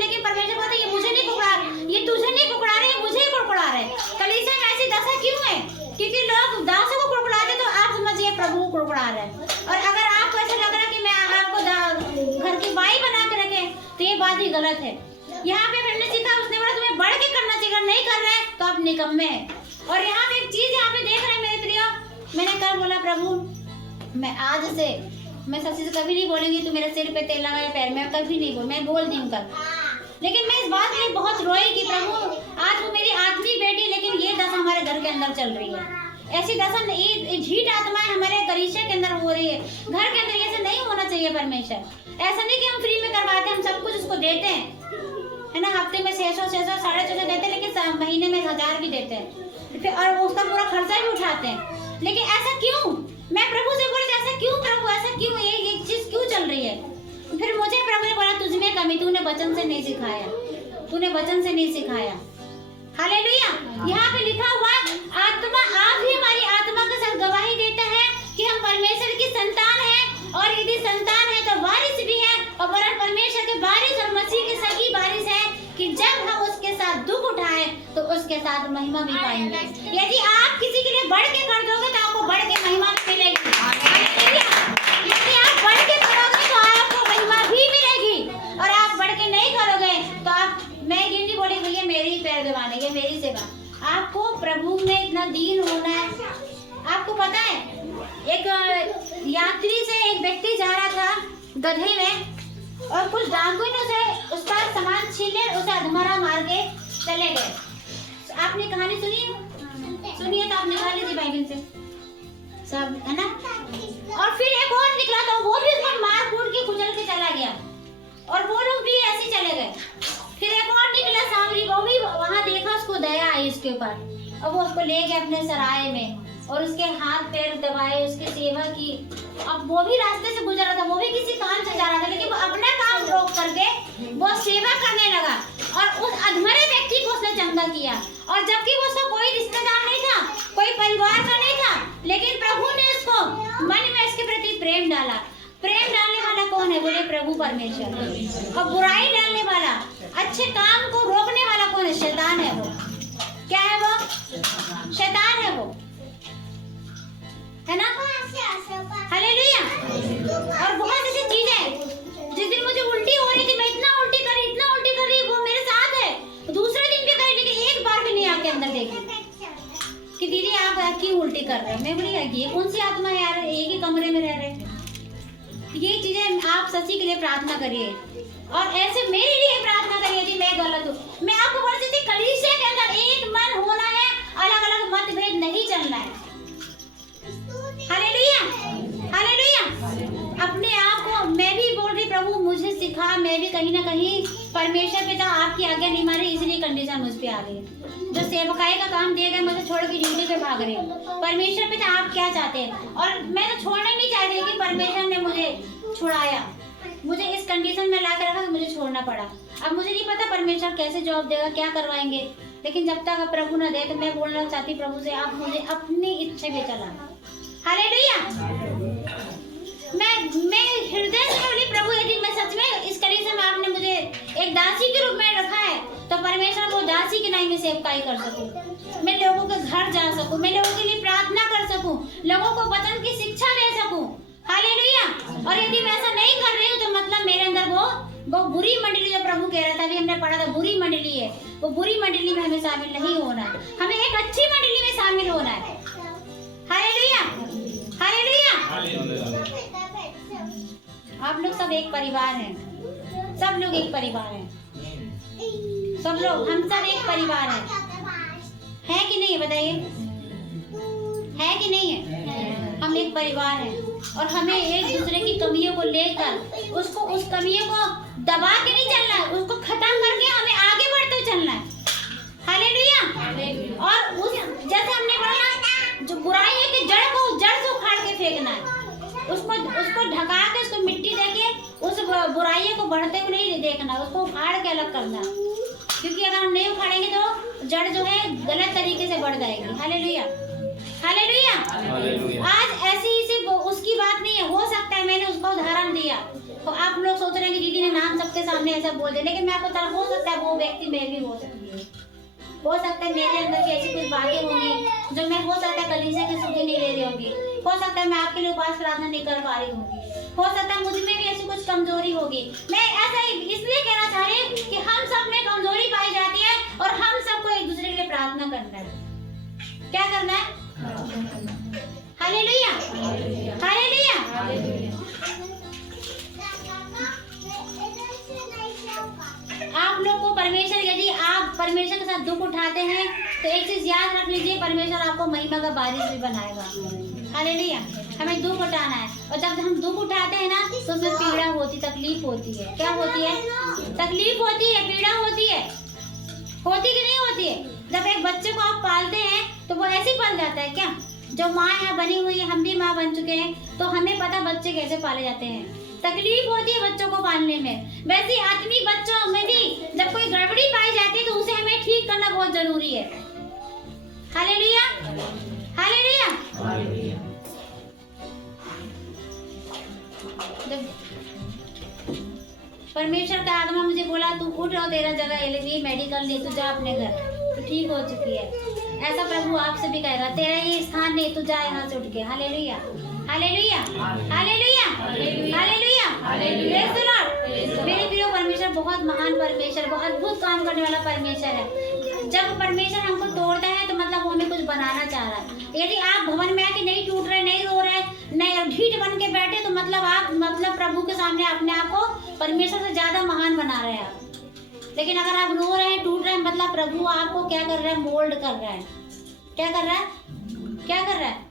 लेकिन परमेश्वर बोलते ये मुझे नहीं कुड़कुड़ा, ये तुझे नहीं कुड़कुड़ा रहे, मुझे ही कुड़कुड़ा रहे। कलीसिया में ऐसी दशा क्यों है? क्योंकि लोग दासों को कुड़कुड़ाते, तो आप समझिए प्रभु को कुड़कुड़ा रहे हैं। और अगर आपको ऐसा लग रहा है कि मैं आपको घर की बाई बना के रखे, तो ये बात ही गलत है। यहाँ पे हमने सीखा, उसने बोला तुम्हें बढ़ के करना चाहिए, नहीं कर रहे हैं तो आप निकम्मे हैं। और यहाँ पे एक चीज यहाँ पे देख रहे हैं मेरे प्रियो, मैंने कल बोला प्रभु मैं आज से मैं सच्ची से कभी नहीं बोलूंगी तू मेरे सिर पे तेल लगाए पैर में, कभी नहीं मैं बोल दी हूँ कल। लेकिन मैं इस बात में बहुत रोई कि प्रभु आज वो मेरी आत्मी बेटी, लेकिन ये दशा हमारे घर के अंदर चल रही है। ऐसी दशा झीठ आत्माएं हमारे कलीसिया के अंदर हो रही है, घर के अंदर। ऐसा नहीं होना चाहिए परमेश्वर। ऐसा नहीं कि हम फ्री में करवाते हैं, हम सब कुछ उसको देते हैं, है ना। हफ्ते में 600 650 देते हैं, लेकिन महीने में 1000 भी देते हैं, फिर और उसका पूरा खर्चा भी उठाते हैं। लेकिन ऐसा क्यों? मैं प्रभु से बोली ऐसा क्यों प्रभु, ऐसा क्यों, ये चीज क्यों चल रही है? फिर मुझे प्रभु ने बोला तुझमें कमी, तूने वचन से नहीं सिखाया, तूने वचन से नहीं सिखाया। हालेलुया। यहाँ पे लिखा हुआ आत्मा, आप ही हमारी आत्मा के साथ गवाही देता है कि हम परमेश्वर की संतान हैं, और यदि संतान है तो वारिस भी है, और वरन परमेश्वर के वारिस और मसीह के सगी वारिस है, कि जब हम उसके साथ दुख उठाएं तो उसके साथ महिमा भी पाएंगे। यदि आप किसी के लिए बढ़ के कर दोगे तो आपको बढ़ के महिमा मिलेगी। यदि आप बढ़ के करोगे तो आपको महिमा भी मिलेगी, और आप बढ़ के नहीं करोगे तो आप, मैं ये नहीं बोली भैया मेरी पैर दबाने, ये मेरी सेवा। आपको प्रभु में इतना दीन होना है। आपको पता है एक यात्री से एक व्यक्ति जा रहा था गधे में, और कुछ डाकुओं ने उसे उसका सामान छीन ले, उसे अधमरा मार के चले गए। आपने कहानी सुनी है तो आप निकाल लीजिए बाइबल से सब, है ना। और फिर एक और निकला था, वो भी उसको मार कूट के कुचल के चला गया, और वो लोग भी ऐसे चले गए। फिर एक और निकला सामरी, वो भी वहां देखा, उसको दया आई उसके ऊपर, और वो उसको ले गए अपने सराय में, और उसके हाथ पैर दबाए, उसकी सेवा की। अब वो भी रास्ते से गुजर रहा था, वो भी किसी काम से जा रहा था, लेकिन वो अपना काम रोक करके वो सेवा करने लगा, और उस अधमरे व्यक्ति को उसने चंगा किया। और जबकि वो उसका कोई रिश्तेदार नहीं था, कोई परिवार का नहीं था, लेकिन प्रभु ने उसको मन में इसके प्रति प्रेम डाला। प्रेम डालने वाला कौन है? बोले प्रभु परमेश्वर। और बुराई डालने वाला, अच्छे काम को रोकने वाला कौन है? शैतान है। वो क्या है? वो शैतान है, वो है ना। हालेलुया। और बहुत ऐसी चीज है, जिस दिन मुझे उल्टी हो रही थी, मैं इतना उल्टी कर रही, वो मेरे साथ है, दूसरे दिन भी करी, लेकिन एक बार भी नहीं आके अंदर देखी कि दीदी आप क्यों उल्टी कर रहे हैं। मैं बोली ये कौन सी आत्मा है यार, एक ही कमरे में रह रहे। ये चीजें आप सच्ची के लिए प्रार्थना करिए, और ऐसे मेरे लिए प्रार्थना करिए यदि मैं गलत हूँ। मैं आपको बोलती थी कलीसिया के अंदर एक मन होना है, अलग अलग मतभेद नहीं चलना है। Hallelujah, hallelujah. अपने आप को, मैं भी बोल रही प्रभु मुझे सिखा, मैं भी कहीं ना कहीं परमेश्वर पिता आपकी आज्ञा नहीं मान रही, इसलिए कंडीशन मुझ पे आ गई। जो सेवकाई का काम दिया गया, मुझे छोड़ के ड्यूटी पे भाग रही हूँ। परमेश्वर पिता आप क्या चाहते हैं? और मैं तो छोड़ना नहीं चाहती, कि परमेश्वर ने मुझे छुड़ाया, मुझे इस कंडीशन में ला कर रखा कि मुझे छोड़ना पड़ा। अब मुझे नहीं पता परमेश्वर कैसे जॉब देगा, क्या करवाएंगे, लेकिन जब तक प्रभु न दे, तो मैं बोलना चाहती प्रभु से आप मुझे अपनी इच्छा पे चला। हालेलुया। मैं हृदय से बोली प्रभु यदि मैं सच में इस कलीसिया में आपने मुझे एक दासी के रूप में रखा है, तो परमेश्वर को दासी के नाम में सेवकाई कर सकूं, मैं लोगों के घर जा सकूं, मैं लोगों के लिए प्रार्थना कर सकूं, लोगों को वचन की शिक्षा दे सकूं। हालेलुया। और यदि मैं ऐसा नहीं कर रही हूँ, तो मतलब मेरे अंदर वो बुरी मंडली, जो प्रभु कह रहा था, अभी हमने पढ़ा था, बुरी मंडली है, वो बुरी मंडली में हमें शामिल नहीं होना है, हमें एक अच्छी मंडली में शामिल होना है। Hallelujah, hallelujah. आप लोग सब एक परिवार हैं, सब लोग एक परिवार हैं, सब लोग, हम सब एक परिवार हैं, है कि नहीं? बताइए, है कि नहीं है? हम एक परिवार हैं। और हमें एक दूसरे की कमियों को लेकर उसको उस कमियों को दबा के नहीं चलना है, उसको खत्म करके हमें आगे बढ़ते हुए चलना है। हालेलुया। और उस जैसे हमने बोला जो बुराई है कि जड़ से उखाड़ के फेंकना है, उसको ढका के उसको मिट्टी देके उस बुराइयों को बढ़ते हुए नहीं देखना, उसको उखाड़ के अलग करना, क्योंकि अगर हम नहीं उखाड़ेंगे तो जड़ जो है गलत तरीके से बढ़ जाएगी। Hallelujah hallelujah. आज ऐसी उसकी बात नहीं है, हो सकता है मैंने उसका उदाहरण दिया तो आप लोग सोच रहे हैं कि दीदी ने नाम सबके सामने ऐसा बोल दिया, लेकिन मैं आपको तरफ हो सकता है वो व्यक्ति मैं भी हो सकती है, हो सकता है मेरे अंदर की ऐसी कुछ बातें होंगी जो मैं हो सकता है कलीसिया की सुधि नहीं ले रही होगी, हो सकता है मैं आपके लिए उपास प्रार्थना नहीं कर पा रही होगी, हो सकता है मुझ में भी ऐसी कुछ कमजोरी होगी। मैं ऐसा इसलिए कहना चाह रही हूँ कि हम सब में कमजोरी पाई जाती है और हम सबको एक दूसरे के लिए प्रार्थना करना है। क्या करना है? Hallelujah hallelujah. आप लोग को परमेश्वर, यदि आप परमेश्वर के साथ दुख उठाते हैं तो एक चीज याद रख लीजिए, परमेश्वर आपको महिमा का बारिश भी बनाएगा। हालेलुया। हमें दुख उठाना है, और जब हम दुख उठाते हैं ना तो उसमें पीड़ा होती, तकलीफ होती है। क्या होती है? तकलीफ होती है, पीड़ा होती है। होती कि नहीं होती है? जब एक बच्चे को आप पालते हैं तो वो ऐसे ही पल जाता है क्या? जो माँ यहाँ बनी हुई है, हम भी माँ बन चुके हैं, तो हमें पता बच्चे कैसे पाले जाते हैं। तकलीफ होती है बच्चों को पालने में। वैसे आत्मिक बच्चों में भी जब कोई गड़बड़ी पाई जाती है तो उसे हमें ठीक करना बहुत जरूरी है। Hallelujah hallelujah. परमेश्वर का आत्मा मुझे बोला तू उठ और तेरा जगह ये मेडिकल नहीं, तू जा अपने घर, तू ठीक हो चुकी है। ऐसा प्रभु आपसे भी कहेगा, तेरा ये स्थान नहीं, तू जा यहाँ से उठ के। Hallelujah hallelujah hallelujah hallelujah hallelujah. मेरे प्रिय परमेश्वर बहुत महान परमेश्वर, बहुत अद्भुत काम करने वाला परमेश्वर है। जब परमेश्वर हमको तोड़ता है तो मतलब वो हमें कुछ बनाना चाह रहा है। यदि आप भवन में आके नहीं टूट रहे, नहीं रो रहे, नहीं ढीठ बन के बैठे तो मतलब आप प्रभु के सामने अपने आप को परमेश्वर से ज्यादा महान बना रहे हैं आप। लेकिन अगर आप रो रहे हैं, टूट रहे हैं, मतलब प्रभु आपको क्या कर रहा है? मोल्ड कर रहा है। क्या कर रहा है? क्या कर रहा है?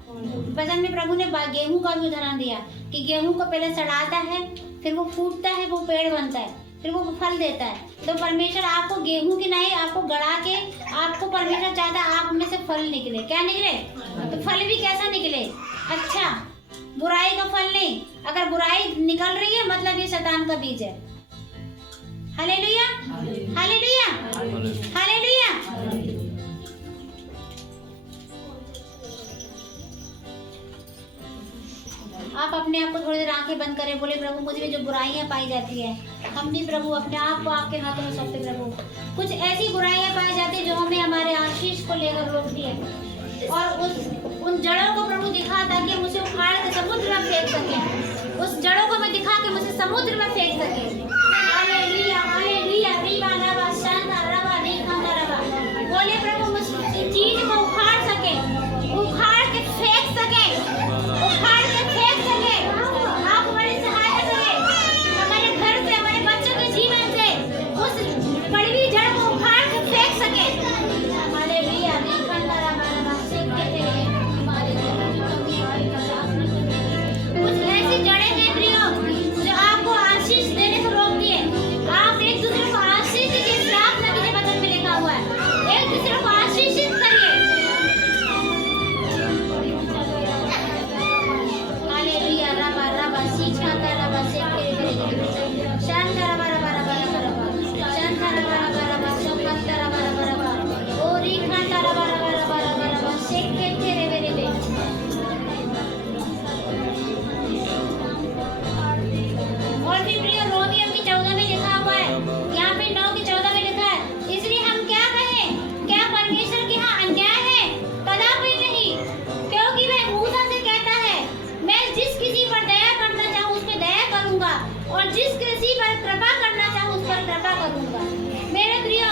वचन में प्रभु ने गेहूं का भी उदाहरण दिया कि गेहूं को पहले सड़ाता है, फिर वो फूटता है, वो पेड़ बनता है, फिर वो फल देता है। तो परमेश्वर आपको गेहूं की नहीं, आपको गड़ा के आपको परमेश्वर चाहता है आप में से फल निकले। क्या निकले? तो फल भी कैसा निकले? अच्छा, बुराई का फल नहीं। अगर बुराई निकल रही है मतलब ये शैतान का बीज है। Hallelujah hallelujah hallelujah. आप अपने आप को थोड़ी देर आंखें बंद करें, बोले प्रभु मुझे में जो बुराइयां पाई जाती है, हम भी प्रभु अपने आप को आपके हाथों में सौंपते। प्रभु कुछ ऐसी बुराइयां पाई जाती है जो हमें हमारे आशीष को लेकर रोकती है, और उन जड़ों को प्रभु दिखा ताकि हम उसे उखाड़ के समुद्र में फेंक सके। उस जड़ों को मैं दिखा के मुझे समुद्र में फेंक सके। Hallelujah hallelujah. बोले प्रभु मुझ चीज को उखाड़ सके, उखाड़ के फेंक सके, उखाड़ के फेंक सके। आप हमारी सहायता करें, हमारे घर से, हमारे बच्चों के जीवन से उस कड़वी जड़ को उखाड़ के फेंक सके। हालेलुया। कुछ ऐसी जड़ें हैं प्रियो जो आपको आशीष देने से रोकती है। आप एक दूसरे को आशीष दीजिए, प्रार्थना कीजिए, वचन में लिखा हुआ है, एक दूसरे को आशीषित करिए। हालेलुया। रबा रबा सीछा का रबा से शांता रबा रबा रबा रबा शांता रबा रबा रबा संपत्ता रबा रबा रबा ओरी खांता रबा रबा रबा रबा रबा सेके तेरे मेरे बे। और भी प्रिय रोमियो की 14 में लिखा हुआ है, यहाँ पे 9 की 14 में लिखा है, इसलिए हम क्या कहें? क्या परमेश्वर के यहाँ अन्याय है? कदापि नहीं, क्योंकि वह मूसा से कहता है मैं जिस किसी पर दया करना चाहूँ उस पर दया करूंगा, और जिस किसी पर कृपा करना चाहूँ उस पर कृपा करूंगा। मेरे प्रियो,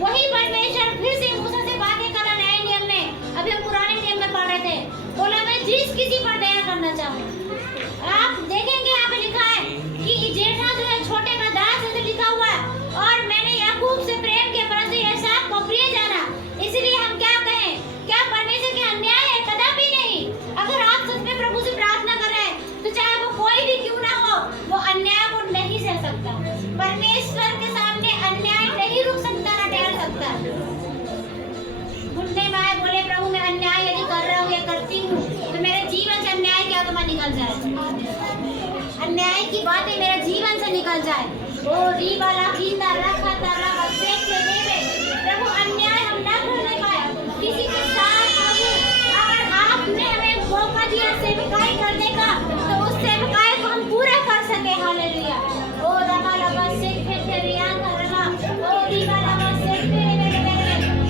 वही परमेश्वर फिर से मूसा से बातें कर रहा नए नियम में। अभी हम पुराने नियम में पढ़ रहे थे, बोला मैं जिस किसी पर दया करना चाहूँ। आप देखेंगे यहाँ पे लिखा है कि जेठा जो है छोटे का दास है, लिखा हुआ है, और मैंने याकूब से प्रेम किया परंतु एसाव को प्रिय जाना। इसलिए हम क्या कहें? क्या परमेश्वर के अन्याय है? कदापि नहीं। अगर आप सच में प्रभु से प्रार्थना कर रहे हैं तो परमेश्वर के सामने अन्याय नहीं रुक सकता, ना ठहर सकता। घुटने में बोले प्रभु मैं अन्याय यदि कर रहा हूँ या करती हूँ तो मेरे जीवन से अन्याय क्या तो मैं निकल जाए, अन्याय की बातें मेरे जीवन से निकल जाए। ओ री वाला कींदा रखा तारा बसे के देवे प्रभु, अन्याय हम ना करने पाए किसी के साथ। प्रभु अगर आपने हमें मौका दिया सेवकाई करने का तो उस सेवकाई को हम पूरा कर सके। हालेलुया। ओ रवा लवा से के रियान करवा, ओ री वाला बसे के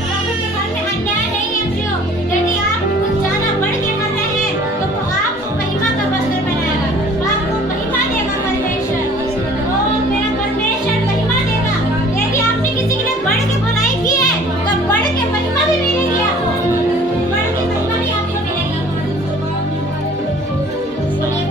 प्रभु के घर में अन्याय नहीं है प्रियो। यदि आप कुछ ज्यादा बढ़ के कर रहे हैं तो आपको महिमा का वस्त्र पहनाएगा, आपको महिमा देगा परमेश्वर। ओ मेरा परमेश्वर महिमा देगा। यदि आपने किसी के लिए बढ़ के भलाई की है तो बढ़ के महिमा भी मिलेगी आपको, बढ़ के महिमा भी आपको मिलेगी। बोले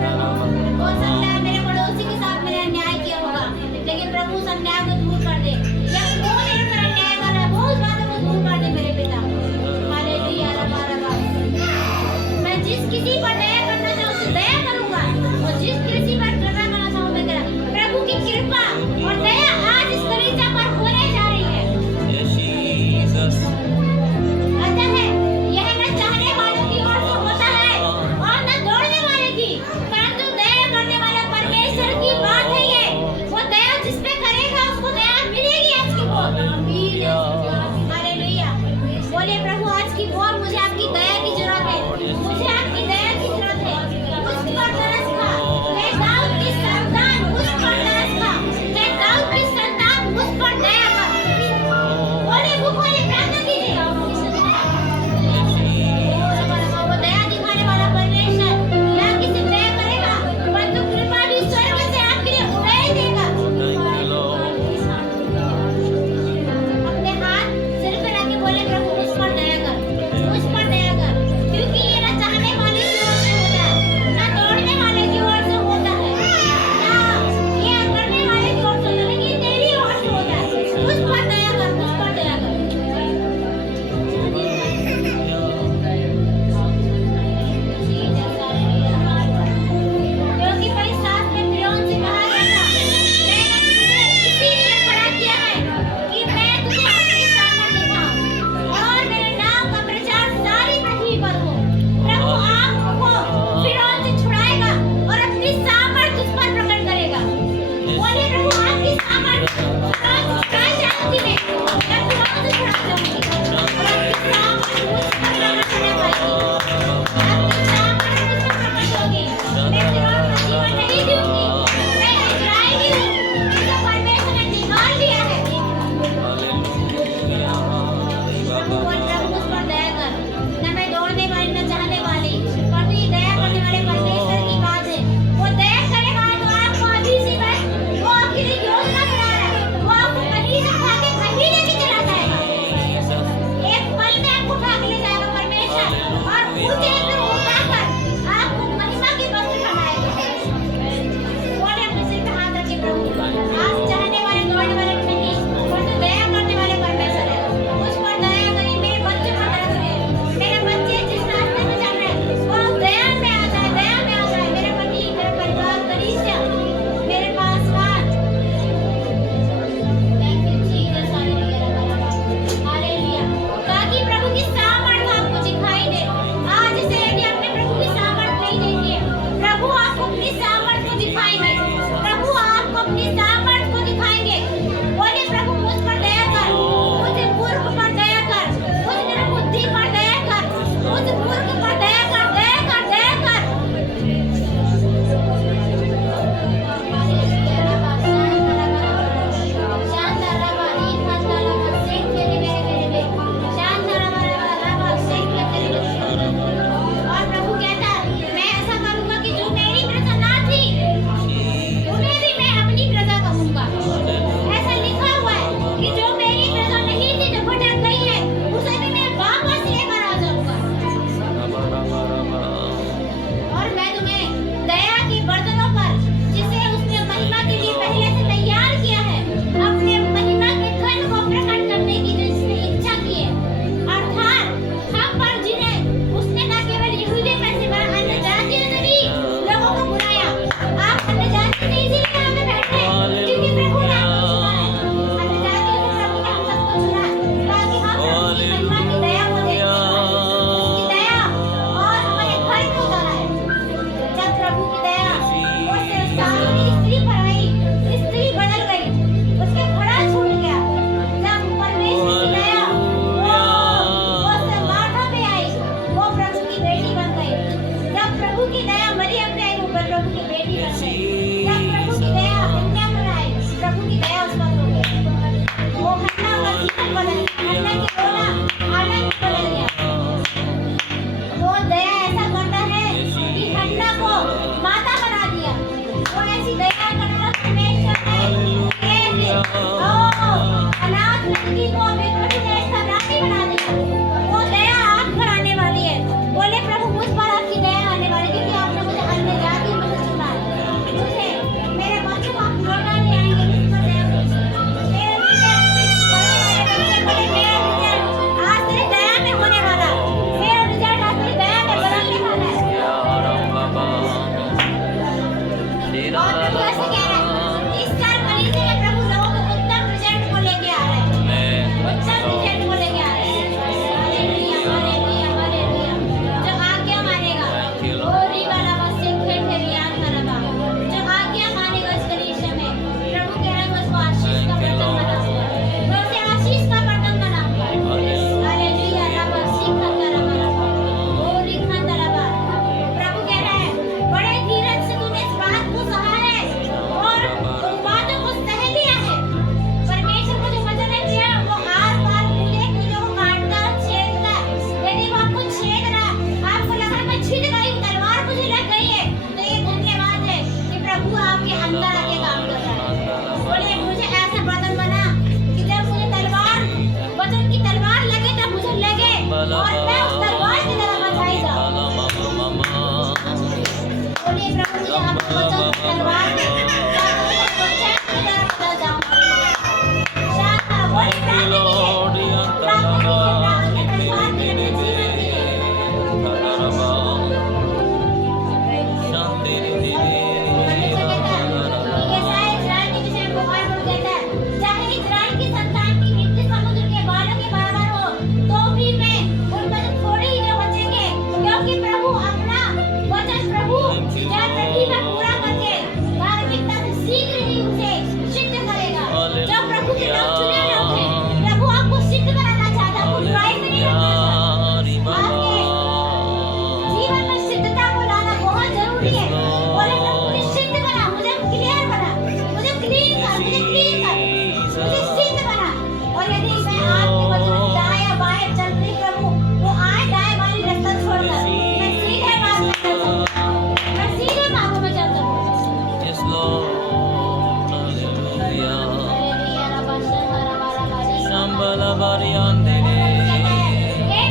हे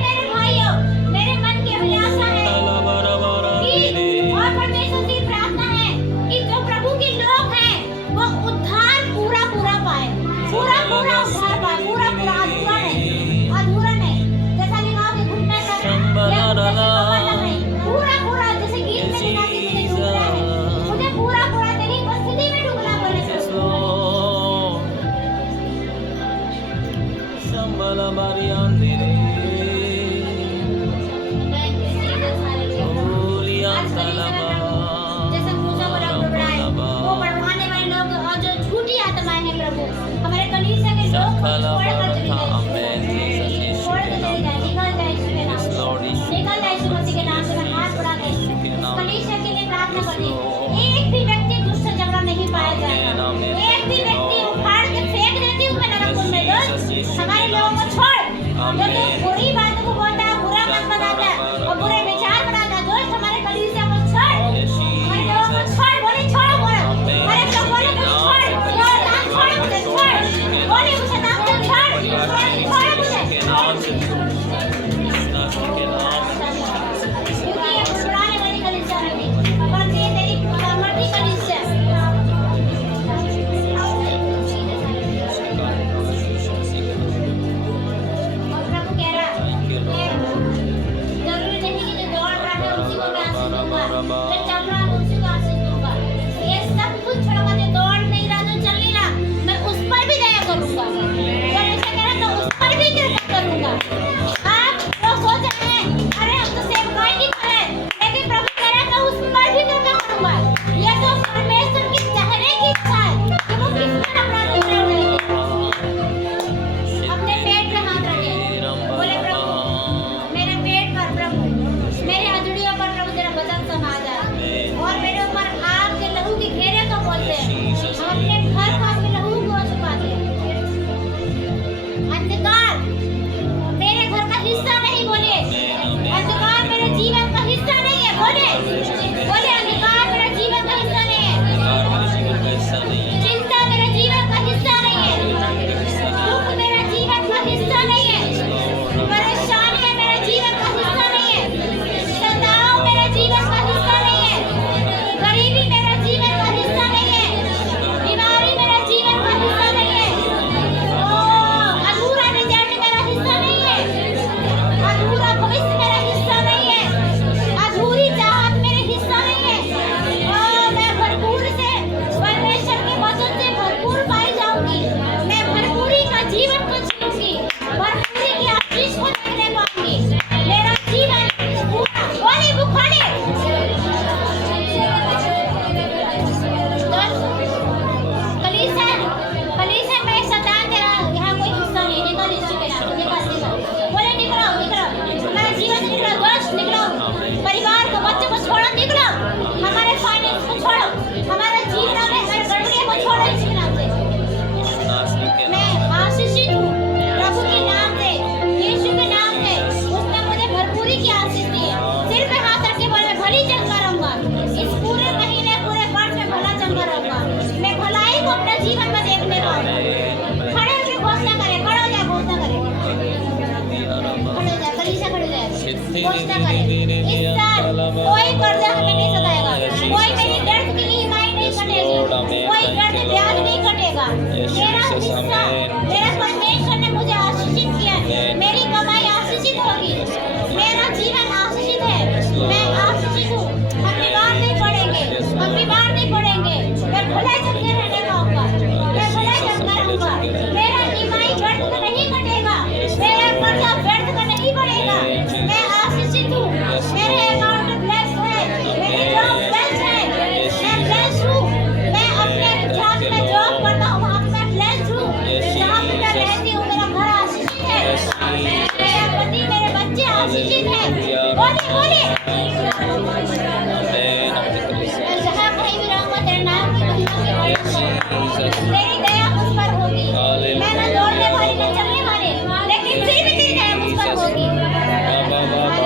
मेरे भाइयों, मेरे मन की अभिलाषा है कि और परमेश्वर से प्रार्थना है कि जो प्रभु के लोग हैं वो उद्धार पूरा पूरा पाए, पूरा पूरा उद्धार पाए, पूरा पूरा, अधूरा नहीं। जैसा लिखा हो कि घुटने तक या जैसे कमर नहीं, पूरा पूरा, जैसे गीत में लिखा कि मुझे डूबना है, मुझे पूरा पूरा तेरी उपस्थिति में डूबना पड़ेगा। जैसे मूसा को रब डुबराए, वो बढ़वाने वाले लोग और जो झूठी आत्माएं हैं प्रभु, हमारे कलीसिया के लोग छोड़ कर चली जाए, छोड़ कर चली जाए, निकल जाए यीशु के नाम से, निकल जाए यीशु मसीह के नाम से। मैं हाथ बढ़ा के कलीसिया के लिए प्रार्थना कर रही हूँ। एक भी व्यक्ति दुष्ट से झगड़ा नहीं पाया जाएगा, एक भी व्यक्ति उखाड़ के फेंक देती हूँ मैं नरक कुंड में। दोस्त, हमारे लोगों को छोड़, जो तो बुरी बातों को बोलता है, बुरा मन बनाता है और बुरे विचार बनाता है, दोस्त हमारे कलीसिया को छोड़, हमारे लोगों को छोड़, बोले छोड़ो, बोलो हमारे लोग बोले मुझे छोड़, छोड़ मुझे, छोड़ बोले मुझे, नाम को छोड़ मुझे, क्योंकि ये पुराने वाली कलीसिया नहीं, बल्कि ये तेरी मर्दी कलीसिया है। और प्रभु कह रहा है, जरूरी नहीं कि जो दौड़ रहा है उसी को मैं आशीष दूंगा, जो चल रहा है उसी को आशीष दूंगा। ये सब कुछ छोड़कर जो दौड़ नहीं रहा, जो चल नहीं रहा, मैं उस पर भी दया करूंगा। और ऐसा कह रहा है, मैं उस पर भी कृपा करूंगा। आप लोग सोच रहे हैं अरे हम तो सेवकाई नहीं कर रहे, लेकिन प्रभु कह रहा है मैं उस पर भी कृपा करूंगा। ये तो परमेश्वर की चाहने की इच्छा है कि वो किस पर अपना नियंत्रण करेंगे। अपने पेट पे हाथ रखें, बोले प्रभु मेरे पेट पर, प्रभु मेरे हथेलियों पर प्रभु तेरा वजन समा जाए, और मेरे ऊपर आग के लहू की घेरे को बोलते हैं, हम अपने घर को आपके लहू को छुपाते हैं। अंधकार मेरे घर का हिस्सा नहीं, बोले अंधकार मेरे जीवन का हिस्सा नहीं है, बोले अंधकार मेरे जीवन का हिस्सा नहीं है, चिंता मेरे जीवन का हिस्सा नहीं है, दुख मेरे जीवन का हिस्सा नहीं है, परेशानियां मेरे जीवन का हिस्सा नहीं है, तनाव मेरे जीवन का हिस्सा नहीं है, गरीबी मेरे जीवन का हिस्सा नहीं है, बीमारी मेरे जीवन का हिस्सा नहीं है, अधूरा रिजल्ट मेरा हिस्सा नहीं है, अधूरा भविष्य मेरा हिस्सा नहीं है, अधूरी चाहत मेरे हिस्सा नहीं है। मैं भरपूर से परमेश्वर के वचन से भरपूर पाई जाऊंगी, मैं भरपूरी का जीवन को जीऊंगी, भरपूरी की आशीष को देखने पाऊंगी, मेरा जीवन पूरा बोली बुखारी। कलीसिया में शैतान तेरा यहाँ कोई हिस्सा नहीं, निकल यीशु के नाम से, निकल बोले निकलो, हमारे जीवन से निकलो, दोस्त निकलो, परिवार को, बच्चों को छोड़ो, निकलो, हमारे फाइनेंस को छोड़ो, हमारे जीवन में हर गड़बड़ियों को छोड़ो यीशु के नाम से। मैं आशीषित हूँ प्रभु के नाम से, यीशु के नाम से, उसने मुझे भरपूरी की आशीष दी है। सिर पे हाथ रख के बोले मैं भली चंगा रहूंगा, इस पूरे महीने पूरे वर्ष में भला चंगा रहूंगा, मैं भलाई को अपने जीवन में देखने पाऊंगा। खड़े होकर घोषणा करें, खड़े हो जाए, घोषणा करें, खड़े हो जाए, कलीसिया खड़े हो जाए, घोषणा करें। इस साल कोई कर्जा हमें नहीं सताएगा, कोई मेरी दर्द की ईएमआई नहीं कटेगी, कोई कर्ज ब्याज नहीं कटेगा। मेरा हिस्सा, मेरा परमेश्वर ने मुझे आशीषित किया है, मेरी कमाई आशीषित होगी, मेरा जीवन आशीषित है, मैं आशीषित हूँ। हम बीमार नहीं पड़ेंगे, हम बीमार नहीं पड़ेंगे, मैं भले चंगे रहने पाऊंगा, मैं भले चंगा रहूंगा, मेरा ईएमआई व्यर्थ का नहीं कटेगा, मेरा कर्जा व्यर्थ का नहीं पड़ेगा, मैं आशीषित हूँ, मेरे अकाउंट में ब्लेस्ड है, मेरी जॉब ब्लेस्ड है, मैं ब्लेस्ड हूँ, मैं अपने जहाँ पे मैं जॉब करता हूँ वहाँ पे मैं ब्लेस्ड हूँ, जहाँ पे मैं रहती हूँ मेरा घर आशीषित है, मेरा पति, मेरे बच्चे आशीषित है। बोलिए मैं जहाँ कहीं भी रहूँगा तेरे नाम की महिमा की, तेरी दया मुझ पर होगी, मैं न दौड़ने वाली न चलने वाली, लेकिन फिर भी तेरी दया मुझ पर होगी। बोलिए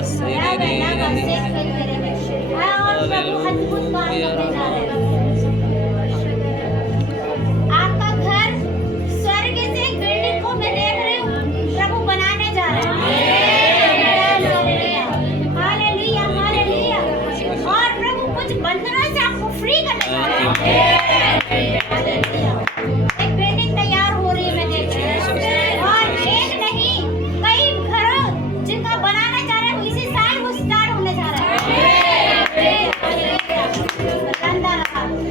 और प्रभु अद्भुत काम करने जा रहे हैं। आपका घर स्वर्ग से एक बिल्डिंग को मैं देख रही हूँ प्रभु बनाने जा रहे हैं। Hallelujah hallelujah. और प्रभु कुछ बंधनों से आपको फ्री करने जा रहे हैं। एक बिल्डिंग तैयार हो रही है मैं देख रही हूँ। और एक नहीं कई घरों जिनका बनाना चाह रहे हैं इसी साल वो स्टार्ट होने जा रहा है।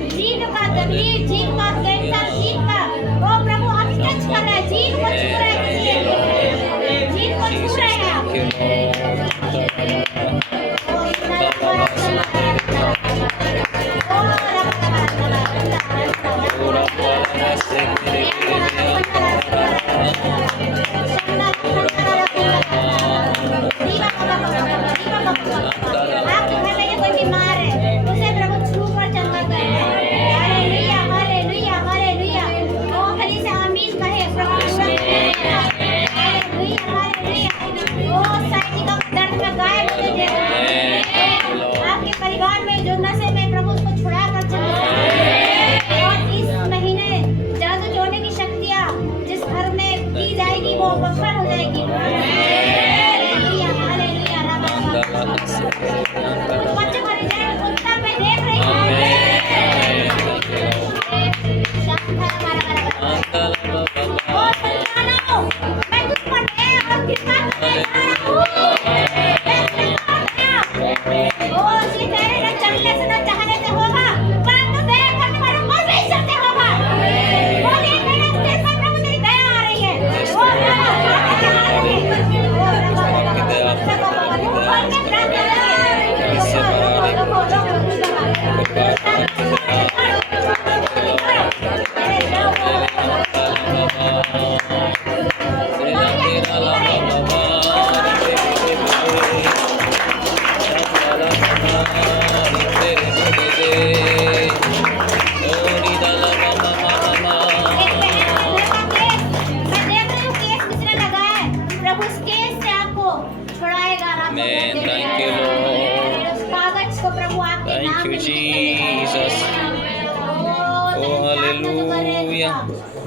जीव का तकलीफ, जीव का कैंसर, जीव का वो प्रभु आप टच कर रहे हैं, जीव को छू रहे हैं, जीव को छू रहे हैं आप। आपके घर में कोई बीमार है उसे प्रभु छू कर चंगा कर रहे हैं। Hallelujah hallelujah hallelujah. ओ खाली से आमीन कहे प्रभु। Hallelujah hallelujah. ओ साइकी का दर्द में गायब हो जाए। आपके परिवार में जो नशे में प्रभु उसको छुड़ा कर चले जाए। और इस महीने जादू टोने की शक्तियाँ जिस घर में की जाएगी वो बफर हो जाएगी। Hallelujah hallelujah. बच्चों को रिजल्ट उत्तर में देख रही हूँ। ओ संतानों, मैं तुम पर दया और कृपा करने जा रहा हूँ। ओ ये तेरे न चलने से न चाहने से होगा, परंतु दया करने वालों को बेशक से होगा। वो देख रहे हैं तेरे पर प्रभु तेरी दया आ रही है। ओ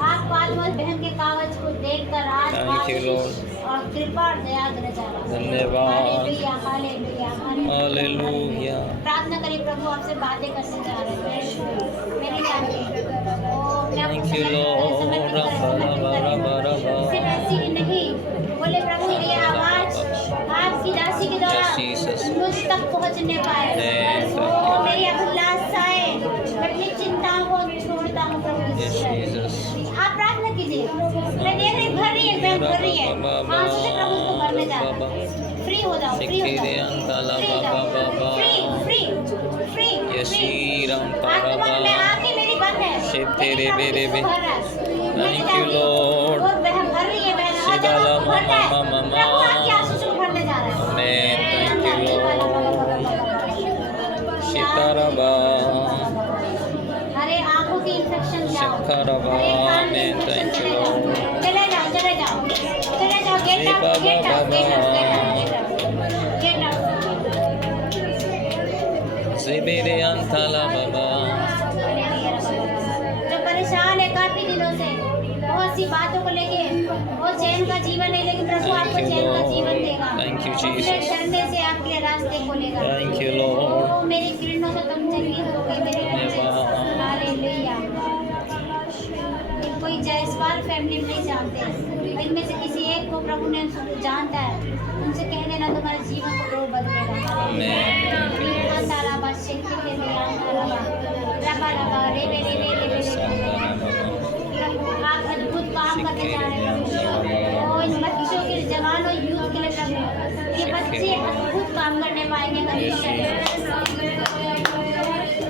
आप पालवल बहन के कागज को देखकर आज और कृपा और दया देने जा रहा हूं। धन्यवाद। Hallelujah hallelujah hallelujah. प्रार्थना करिए प्रभु आपसे बातें करने जा रहे हैं। मेरी जानती ओ Thank you, Lord. सिर्फ ऐसी ही नहीं बोले प्रभु ये आवाज आपकी दासी के द्वारा मुझ तक पहुंचने पाए। ओ मेरी अभिलाषाएं मैं अपनी चिंताओं को छोड़ता हूँ प्रभु। आप प्रार्थना कीजिए। मैं देख रही भर रही है बहन भर रही है आंसू से प्रभु को भरने जा रहा है। फ्री हो जाओ फ्री हो जाओ फ्री फ्री फ्री फ्री। आपके मन में आके मेरी बात है तेरे मेरे में। Thank you Lord. और बहन भर रही है बहन और जब आपको भरना है प्रभु आपके आंसू से भरने जा रहा है। Thank you Lord. अरे आंखों की इंफेक्शन जाओ। Thank you Lord. चले जाओ चले जाओ चले जाओ। Get out get out get out get out. सिबेरे अंतला बाबा जो परेशान है काफी दिनों से बहुत सी बातों को लेके वो चैन का जीवन है लेकिन प्रभु आपको चैन का जीवन देगा। Thank you, Jesus. अपने डरने से आपके रास्ते खोलेगा। Thank you, Lord. ओ मेरी किरणों से तुम चंगी हो गई मेरे बच्चे। हालेलुया। कोई जयसवाल फैमिली में नहीं जानते इनमें से किसी एक को प्रभु ने जानता है उनसे कह देना तुम्हारे जीवन को प्रभु बदलेगा। आप अद्भुत काम करने जा रहे हैं और इन बच्चों के जवान और यूथ के लिए प्रभु ये बच्चे अद्भुत काम करने पाएंगे भविष्य में।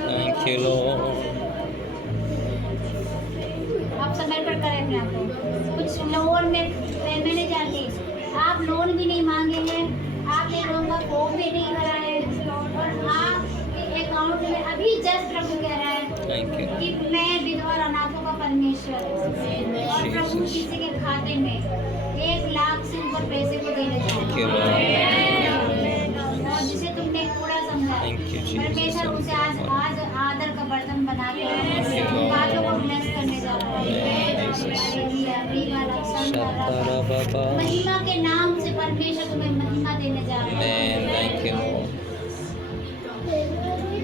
Thank you, Lord. आप समय पर करें अपने आप को। कुछ लोन में मैं नहीं जानती आप लोन भी नहीं मांगे हैं आपने लोगों का फॉर्म भी नहीं भरा है और आपके अकाउंट में अभी जस्ट प्रभु कह रहा है Thank you. कि मैं विधवा और अनाथों का परमेश्वर और प्रभु किसी के खाते में 1 लाख से ऊपर पैसे को देने Thank you, जा रहे हैं। आसान बनाकर बातों को ब्लेस करने जा रहे हैं। हालेलुया। Shatara Baba. महिमा के नाम से परमेश्वर तुम्हें महिमा देने जा रहे हैं। Amen. Thank you, Lord.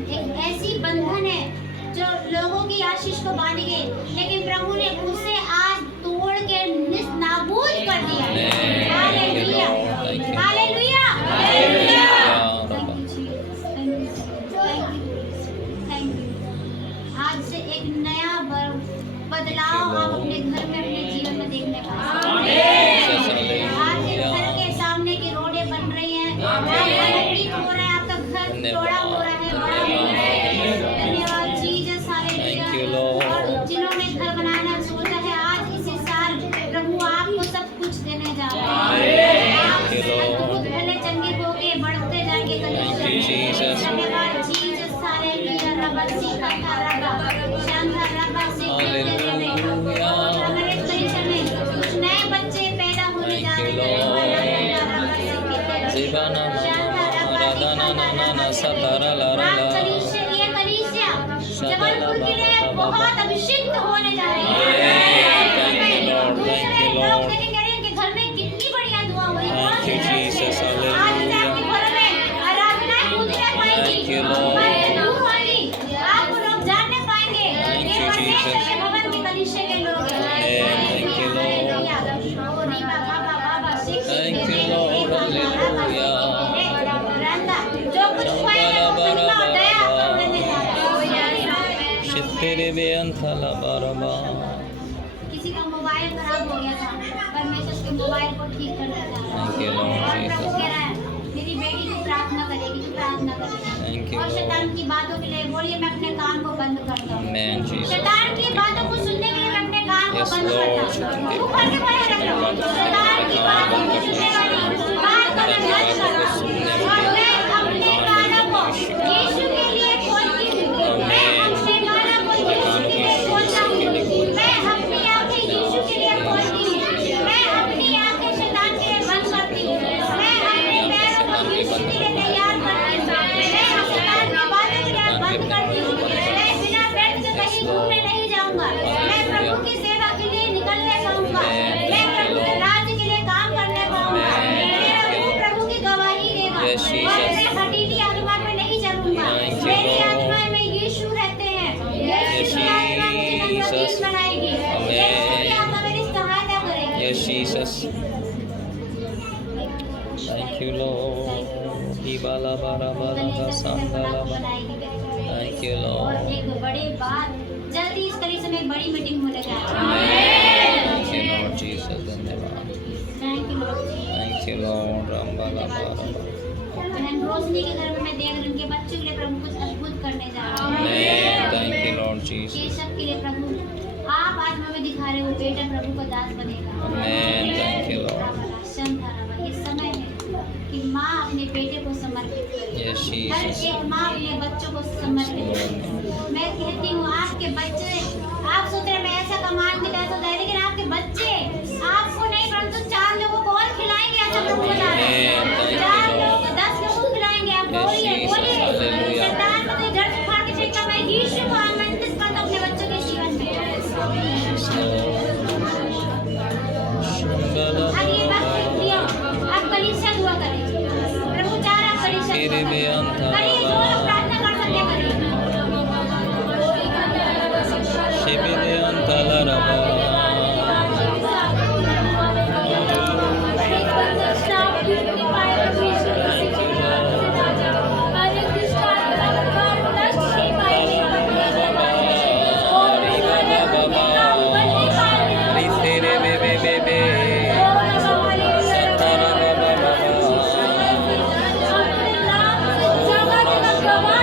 एक ऐसी बंधन है जो लोगों की आशीष को बांध गई, लेकिन प्रभु ने उसे आज तोड़ के नाबूद कर दिया। Hallelujah, hallelujah, hallelujah. Thank you. आज से एक नया बदलाव आप अपने घर में, अपने जीवन में देखने पाएंगे। आपके घर के सामने की रोडें बन रही हैं, कंक्रीट हो रहा है, आपका घर चौड़ा हो रहा है, बड़ा हो रहा है। धन्यवाद जीसस, हालेलुया। और जिन्होंने घर बनाना सोचा है, आज इसी साल प्रभु आपको सब कुछ देने जा रहा है। आप अद्भुत भले चंगे होके बढ़ते जाएंगे। धन्यवाद जीसस, हालेलुया। रब्बा सीखा था, रब्बा शांता, रब्बा सीखा। हमारे परिसर में कुछ नए बच्चे पैदा होने जा रहे हैं। जबलपुर के लिए बहुत अभिषिक्त होने जा रहे हैं। दूसरे लोग देखेंगे कि घर में कितनी बढ़िया दुआ हुई है। आज से आपके घर में आराधनाएं कूदने पाएंगी, दूर होंगी, आपको लोग जानने पाएंगे ये परमेश्वर के भवन की कलीसिया के लोग हैं। जो कुछ पाएंगे वो महिमा और दया आपको मिलने जा रहा है। किसी का मोबाइल खराब हो गया था, परमेश्वर के मोबाइल को ठीक करने जा रहा है। और प्रभु कह रहा है मेरी बेटी तू प्रार्थना करेगी, तू प्रार्थना करेगी। और शैतान की बातों के लिए बोलिए मैं अपने कान को बंद करता हूँ। शैतान की बातों को सुनने के लिए मैं अपने कान को बंद करता हूँ। तू करके पढ़े रख लो। शैतान की बातों को सुनने वाली कान को मैं बंद करता हूँ। और मैं अपने कानों को यीशु के लिए खोलती हूँ। मैं अपने कानों को यीशु के लिए खोलता हूँ। मैं अपनी आंखें यीशु के लिए खोलती हूँ। मैं अपनी आंखें शैतान के लिए बंद करती हूँ। मैं अपने पैरों को यीशु के लिए तैयार करती हूँ। मैं शैतान की बातों के लिए बंद करती हूँ। मैं बिना व्यर्थ के कहीं घूमने नहीं जाऊंगा। मैं प्रभु की सेवा के लिए निकलने पाऊंगा। मैं प्रभु के राज्य के लिए काम करने पाऊंगा। मेरा मुंह प्रभु की गवाही देगा। और मैं हठीली आत्मा में नहीं चलूंगा। मेरी आत्मा में यीशु रहते हैं। यीशु की आत्मा मुझे नम्रता बनाएगी। यीशु की आत्मा मेरी सहायता करेगी। Yes, Jesus. Thank you, Lord. Ibala bara bara ga sandala bara. Thank you, और Lord. एक बड़ी बात, जल्दी इस कलीसिया में एक बड़ी मीटिंग होने जा रही है। Thank you, Lord Jesus. धन्यवाद. Thank you Lord. Thank you, Lord. Rambala bara. बहन रोशनी के घर में मैं देख रही हूँ उनके बच्चों के लिए प्रभु कुछ अद्भुत करने जा रहा है। Amen. Thank you, Lord Jesus. Keshav के लिए प्रभु आप आज हमें दिखा रहे हो बेटा प्रभु को दास बनेगा। Amen. Thank you, Lord. ये समय है कि माँ अपने बेटे को समर्पित करे। Yes, हर Jesus. एक माँ अपने बच्चों को समर्पित करे। मैं कहती हूँ आपके बच्चे, आप सोच रहे मैं ऐसा कमान की तरह होता है, लेकिन आपके बच्चे आपको नहीं परंतु 4 लोगों को और खिलाएंगे। ऐसा प्रभु बता रहे हैं। 4 लोगों को 10 लोगों को खिलाएंगे। आप बोलिए बोलिए शैतान को तो जड़ से फाड़ के फेंका। मैं यीशु को आमंत्रित करता हूं अपने बच्चों के जीवन में। अब ये बात कह दिया, आप कलीसिया दुआ करें। प्रभु चाह रहा है कलीसिया दुआ करें। करिए, जो लोग प्रार्थना कर सकते करिए। Shibide antala raba. Come on.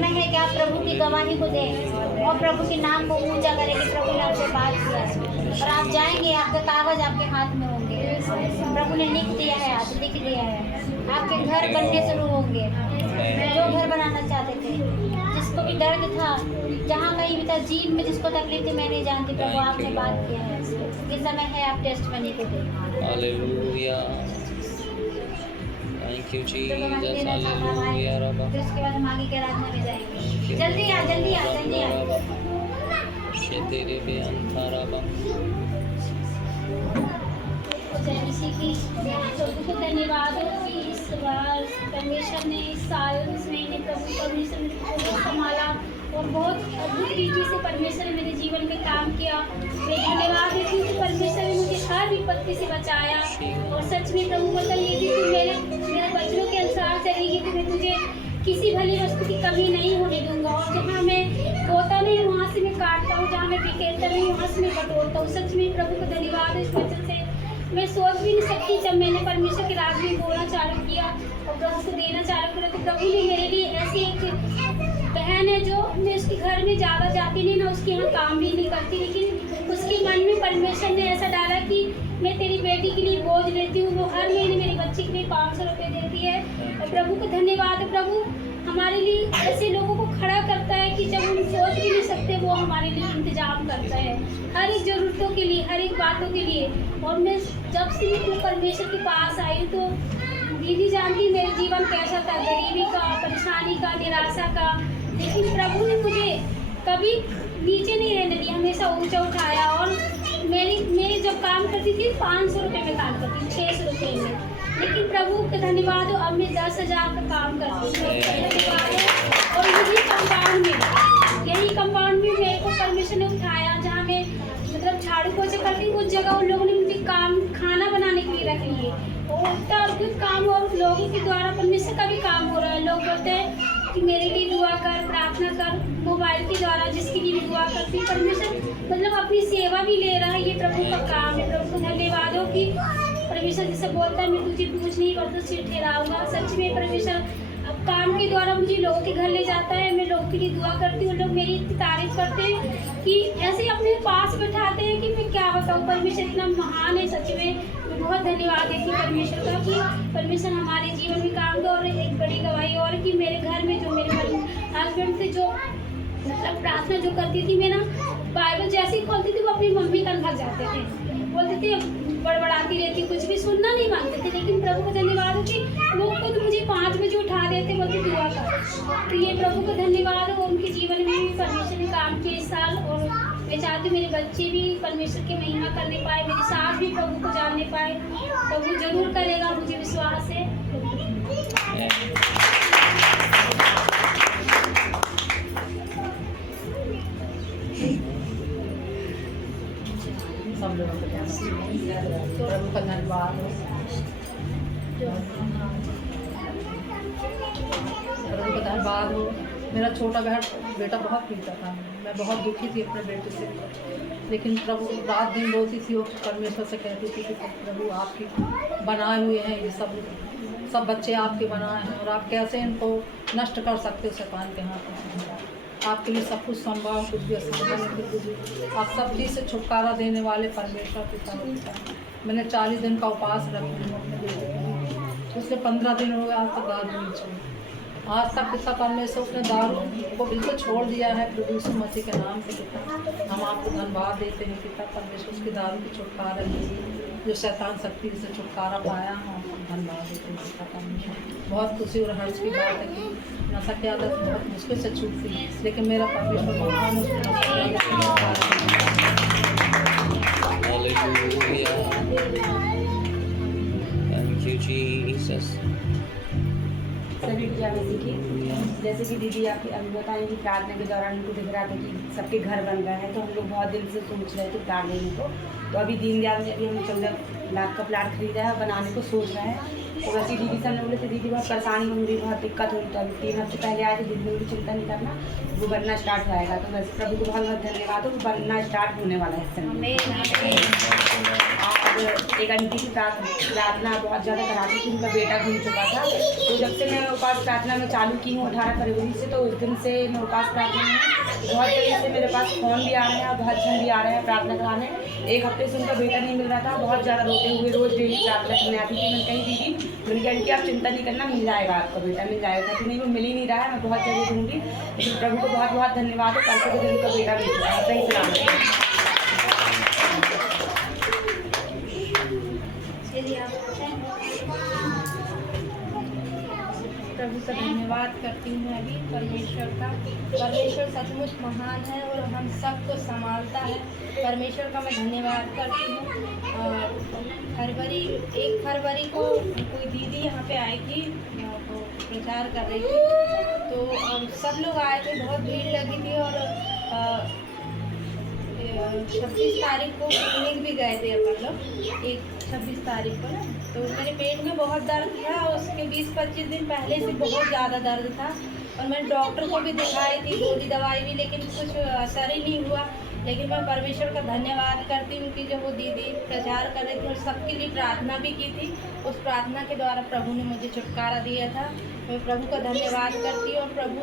समय है कि आप प्रभु की गवाही को दें और प्रभु के नाम को ऊंचा करें कि प्रभु ने आपसे बात किया। और आप जाएंगे, आपका कागज आपके हाथ में होंगे, प्रभु ने लिख दिया है, आज लिख दिया है। आपके घर बनने शुरू होंगे, जो घर बनाना चाहते थे, जिसको भी दर्द था, जहाँ कहीं भी था, जीभ में जिसको तकलीफ थी, मैं नहीं जानती, प्रभु आपने बात किया है। ये समय है आप टेस्टमनी को दें। Hallelujah, thank you Jesus, hallelujah रब्बा। फिर उसके बाद हम आगे के आराधना में जाएंगे। जल्दी आ, जल्दी आ, जल्दी आ। तेरे पे अंधारा जय मसीह की। प्रभु को धन्यवाद हो कि इस बार परमेश्वर ने इस साल इस महीने प्रभु परमेश्वर ने मुझे संभाला और बहुत अद्भुत तरीके से परमेश्वर ने मेरे जीवन में काम किया। मैं धन्यवाद देती हूँ कि परमेश्वर ने मुझे हर विपत्ति से बचाया। और सच में प्रभु वचन ये भी कि मेरे वचनों के अनुसार चलेगी तो मैं तुझे किसी भली वस्तु की कमी नहीं होने दूंगा। और जहाँ मैं बोता नहीं वहाँ से मैं काटता हूँ, जहाँ मैं बिखेरता नहीं वहाँ से मैं बटोरता हूँ। सच में प्रभु को धन्यवाद है। इस वचन से मैं सोच भी नहीं सकती, जब मैंने परमेश्वर के राज में बोलना चालू किया और प्रभु को देना चालू किया, तो प्रभु ने मेरे लिए ऐसी एक बहन है जो मैं उसके घर में ज़्यादा जाती नहीं, ना उसके यहाँ काम भी नहीं करती, लेकिन उसके मन में परमेश्वर ने ऐसा डाला कि मैं तेरी बेटी के लिए बोझ लेती हूँ। वो हर महीने मेरी बच्ची के लिए 500 रुपये देती है। और प्रभु को धन्यवाद है। प्रभु हमारे लिए ऐसे लोगों को खड़ा करता है कि जब हम सोच भी नहीं सकते, वो हमारे लिए इंतजाम करता है हर एक ज़रूरतों के लिए, हर एक बातों के लिए। और मैं जब से मैं परमेश्वर के पास आई तो दीदी जानती मेरा जीवन कैसा था, गरीबी का, परेशानी का, निराशा का, लेकिन प्रभु ने मुझे कभी नीचे नहीं रहने दिया, हमेशा ऊंचा उठाया। और मैं जब काम करती थी 500 रुपये में काम करती थी, 600 रुपये में, लेकिन प्रभु का धन्यवाद हो अब मैं 10,000 का काम करती हूँ। धन्यवाद हो। और यही कंपाउंड में मेरे को परमेश्वर ने उठाया, जहाँ मैं मतलब झाड़ू पोछा करती हूँ, उस जगह उन लोगों ने मुझे खाना बनाने के लिए रख लिए। और इतना अद्भुत काम और लोगों के द्वारा परमेश्वर का भी काम हो रहा है। लोग बोलते हैं कि मेरे लिए दुआ कर, प्रार्थना कर, मोबाइल के द्वारा जिसके लिए भी दुआ करती है, परमेश्वर मतलब अपनी सेवा भी ले रहा है। ये प्रभु का काम है। प्रभु को धन्यवाद हो कि परमेश्वर जैसे बोलता है मैं तुझे पूछ नहीं पर सिर ठहराऊंगा। सच में परमेश्वर काम के द्वारा मुझे लोगों के घर ले जाता है। मैं लोगों के लिए दुआ करती हूँ, लोग मेरी इतनी तारीफ करते हैं कि ऐसे अपने पास बैठाते हैं कि मैं क्या बताऊँ, परमेश्वर इतना महान है। सच में मैं बहुत धन्यवाद देती हूँ परमेश्वर का कि परमेश्वर हमारे जीवन में काम का। और एक बड़ी गवाही और कि मेरे घर में जो मेरे हस्बैंड थे, जो मतलब प्रार्थना जो करती थी, मैं ना बाइबल जैसे ही खोलती थी वो अपनी मम्मी तक भाग जाते थे, बोलते थे बड़बड़ाती रहती, कुछ भी सुनना नहीं मांगते थे। लेकिन प्रभु को धन्यवाद हो कि वो खुद मुझे 5 बजे उठा देते, बोलते दुआ कर। तो ये प्रभु को धन्यवाद हो, उनके जीवन में भी परमेश्वर ने काम किया इस साल। और मैं चाहती हूँ मेरे बच्चे भी परमेश्वर की महिमा करने पाए, मेरी सास भी प्रभु को जानने पाए। प्रभु जरूर करेगा, मुझे विश्वास है। सब लोगों को प्रभु का धन्यवाद हो, प्रभु का धन्यवाद हो। मेरा छोटा बेटा बहुत पीता था, मैं बहुत दुखी थी अपने बेटे से, लेकिन प्रभु रात दिन रोती थी और परमेश्वर से कहती थी कि प्रभु आपके बनाए हुए हैं, ये सब बच्चे आपके बनाए हैं और आप कैसे इनको नष्ट कर सकते हो शैतान के हाथ में। आपके लिए सब कुछ संभव, कुछ भी असंभव नहीं। आप सब चीज़ से छुटकारा देने वाले परमेश्वर पिता होता है। मैंने 40 दिन का उपवास रखी अपने बेटे के लिए, उसने 15 दिन हो गया आज तक दारू नहीं छोड़ी। आज तक पिता परमेश्वर उसने दारू को बिल्कुल छोड़ दिया है प्रभु यीशु मसीह के नाम से। पिता हम आपको धन्यवाद देते हैं पिता परमेश्वर, उसकी दारू की छुटकारा लिए जो शैतान शक्ति से छुटकारा पाया, हम आपको धन्यवाद देते हैं पिता परमेश्वर। बहुत खुशी और हर्ष की बात है कि नशा की आदत बहुत मुश्किल से छूटती, लेकिन मेरा परमेश्वर महान सभी क्या सीखी। जैसे कि दीदी आपकी अभी बताएं कि प्रार्थना के दौरान उनको दिख रहा था कि सबके घर बन रहा है, तो हम लोग बहुत दिन से सोच रहे थे प्लाट लेने को। तो अभी दीनदयाल में अभी हम 14 लाख का प्लाट खरीदा है और बनाने को सोच रहे हैं। तो वैसे दीदी से हमने बोले थे दीदी बहुत परेशानी में मुझे बहुत दिक्कत हुई, तो अभी 3 हफ्ते पहले आए थे। दीदी मुझे चिंता नहीं करना, वो बनना स्टार्ट हो जाएगा। तो वैसे प्रभु को बहुत बहुत धन्यवाद हो, वो बनना स्टार्ट होने वाला है इस समय। एक आंटी की प्रार्थना बहुत ज़्यादा कराती थी, उनका बेटा घूम चुका था। तो जब से मैं उपवास प्रार्थना में चालू की हूँ 18 फरवरी से, तो उस दिन से मैं उपवास प्रार्थना में बहुत जगह से मेरे पास फ़ोन भी आ रहे हैं और बहुत जन भी आ रहे हैं प्रार्थना कराने। एक हफ्ते से उनका बेटा नहीं मिल रहा था, बहुत ज़्यादा रोते हुए रोज़ डेली प्रार्थना करने आती थी। मैंने कही दीदी, मैंने कहा आंटी आप चिंता नहीं करना, मिल जाएगा आपका बेटा, मिल जाएगा। तो नहीं, वो मिल ही नहीं रहा है, मैं बहुत जगह ढूंढी, लेकिन प्रभु को बहुत बहुत धन्यवाद है, कल के दिन उनका बेटा मिल चुका है। सही सलामत। प्रभु का धन्यवाद करती हूँ अभी परमेश्वर का। परमेश्वर सचमुच महान है और हम सबको संभालता है। परमेश्वर का मैं धन्यवाद करती हूँ। और 1 फरवरी को कोई दीदी यहाँ पे आई थी, वो प्रचार कर रही थी, तो सब लोग आए थे, बहुत भीड़ लगी थी। और 26 तारीख को पिकनिक भी गए थे अपन लोग, 26 तारीख को ना। तो मेरे पेट में बहुत दर्द था, उसके 20-25 दिन पहले से बहुत ज़्यादा दर्द था। और मैंने डॉक्टर को भी दिखाई थी, गोली दवाई भी, लेकिन कुछ असर ही नहीं हुआ। लेकिन मैं परमेश्वर का धन्यवाद करती हूँ कि जब वो दीदी प्रचार कर रही थी और सबके लिए प्रार्थना भी की थी, उस प्रार्थना के द्वारा प्रभु ने मुझे छुटकारा दिया था। मैं प्रभु का धन्यवाद करती हूँ। और प्रभु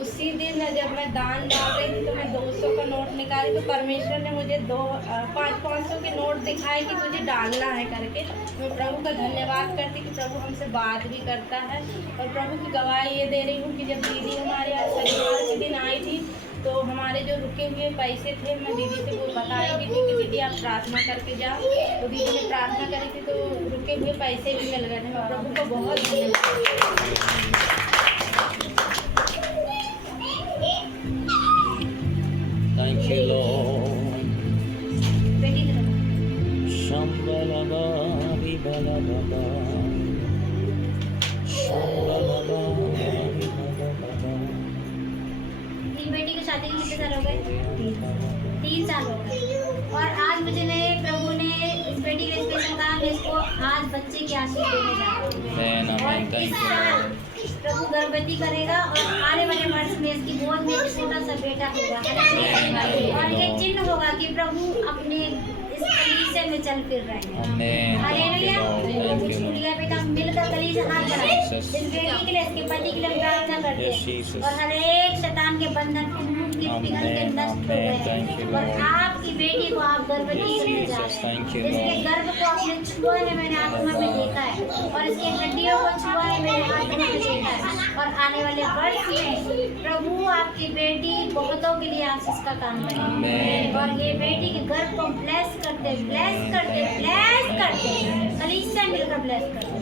उसी दिन जब मैं दान डाल रही थी तो मैं 200 का नोट निकाली, तो परमेश्वर ने मुझे 500 के नोट दिखाए कि तुझे डालना है करके। मैं प्रभु का धन्यवाद करती कि प्रभु हमसे बात भी करता है। और प्रभु की गवाही ये दे रही हूँ कि जब दीदी हमारे यहाँ शनिवार के दिन आई थी, तो हमारे जो रुके हुए पैसे थे, मैं दीदी से वो बताई भी थी कि दीदी आप प्रार्थना करके जाओ। तो दीदी ने प्रार्थना करी थी, तो रुके हुए पैसे भी मिल गए थे। मैं प्रभु को बहुत धन्यवाद। Thank you, Lord. Shambalaba, Vibalaba, Shambalaba, Vibalaba. मेरी बेटी की शादी के कितने साल हो गए? 3 साल हो गए। और आज मुझे नए प्रभु ने इस बेटी के स्पेशल कहा, मैं इसको आज बच्चे की आशीष देने जा रही हूँ। और इस साल प्रभु गर्भवती करेगा और आने वाले वर्ष में इसकी गोद में एक छोटा सा बेटा होगा। और ये चिन्ह होगा कि प्रभु अपने इस कलीसिया में चल फिर रहे हैं। हालेलुया। स्कूलिया पे हम मिलकर कलीसिया हाथ बढ़ाएं। इस बेटी के लिए, इसके पति के लिए प्रार्थना करते हैं। और हर एक शैतान के बंधन के पिघल के नष्ट हो गए हैं। और आपकी बेटी को आप गर्भवती करने जा रहे हैं। इसके गर्भ को आपने छुआ है, मैंने आत्मा में देखा है। और इसकी हड्डियों को छुआ है, मैंने आत्मा में देखा है। और आने वाले वर्ष में प्रभु आपकी बेटी बहुतों के लिए आशीष का काम करेगी। और ये बेटी के गर्भ को ब्लेस करते कलीसिया मिलकर ब्लेस करते।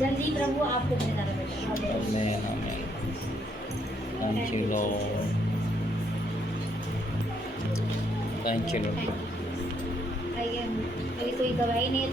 जल्दी प्रभु आपको देता रहेगा। Thank you, Lord. Thank you, Lord. आइए, अभी कोई गवाही नहीं है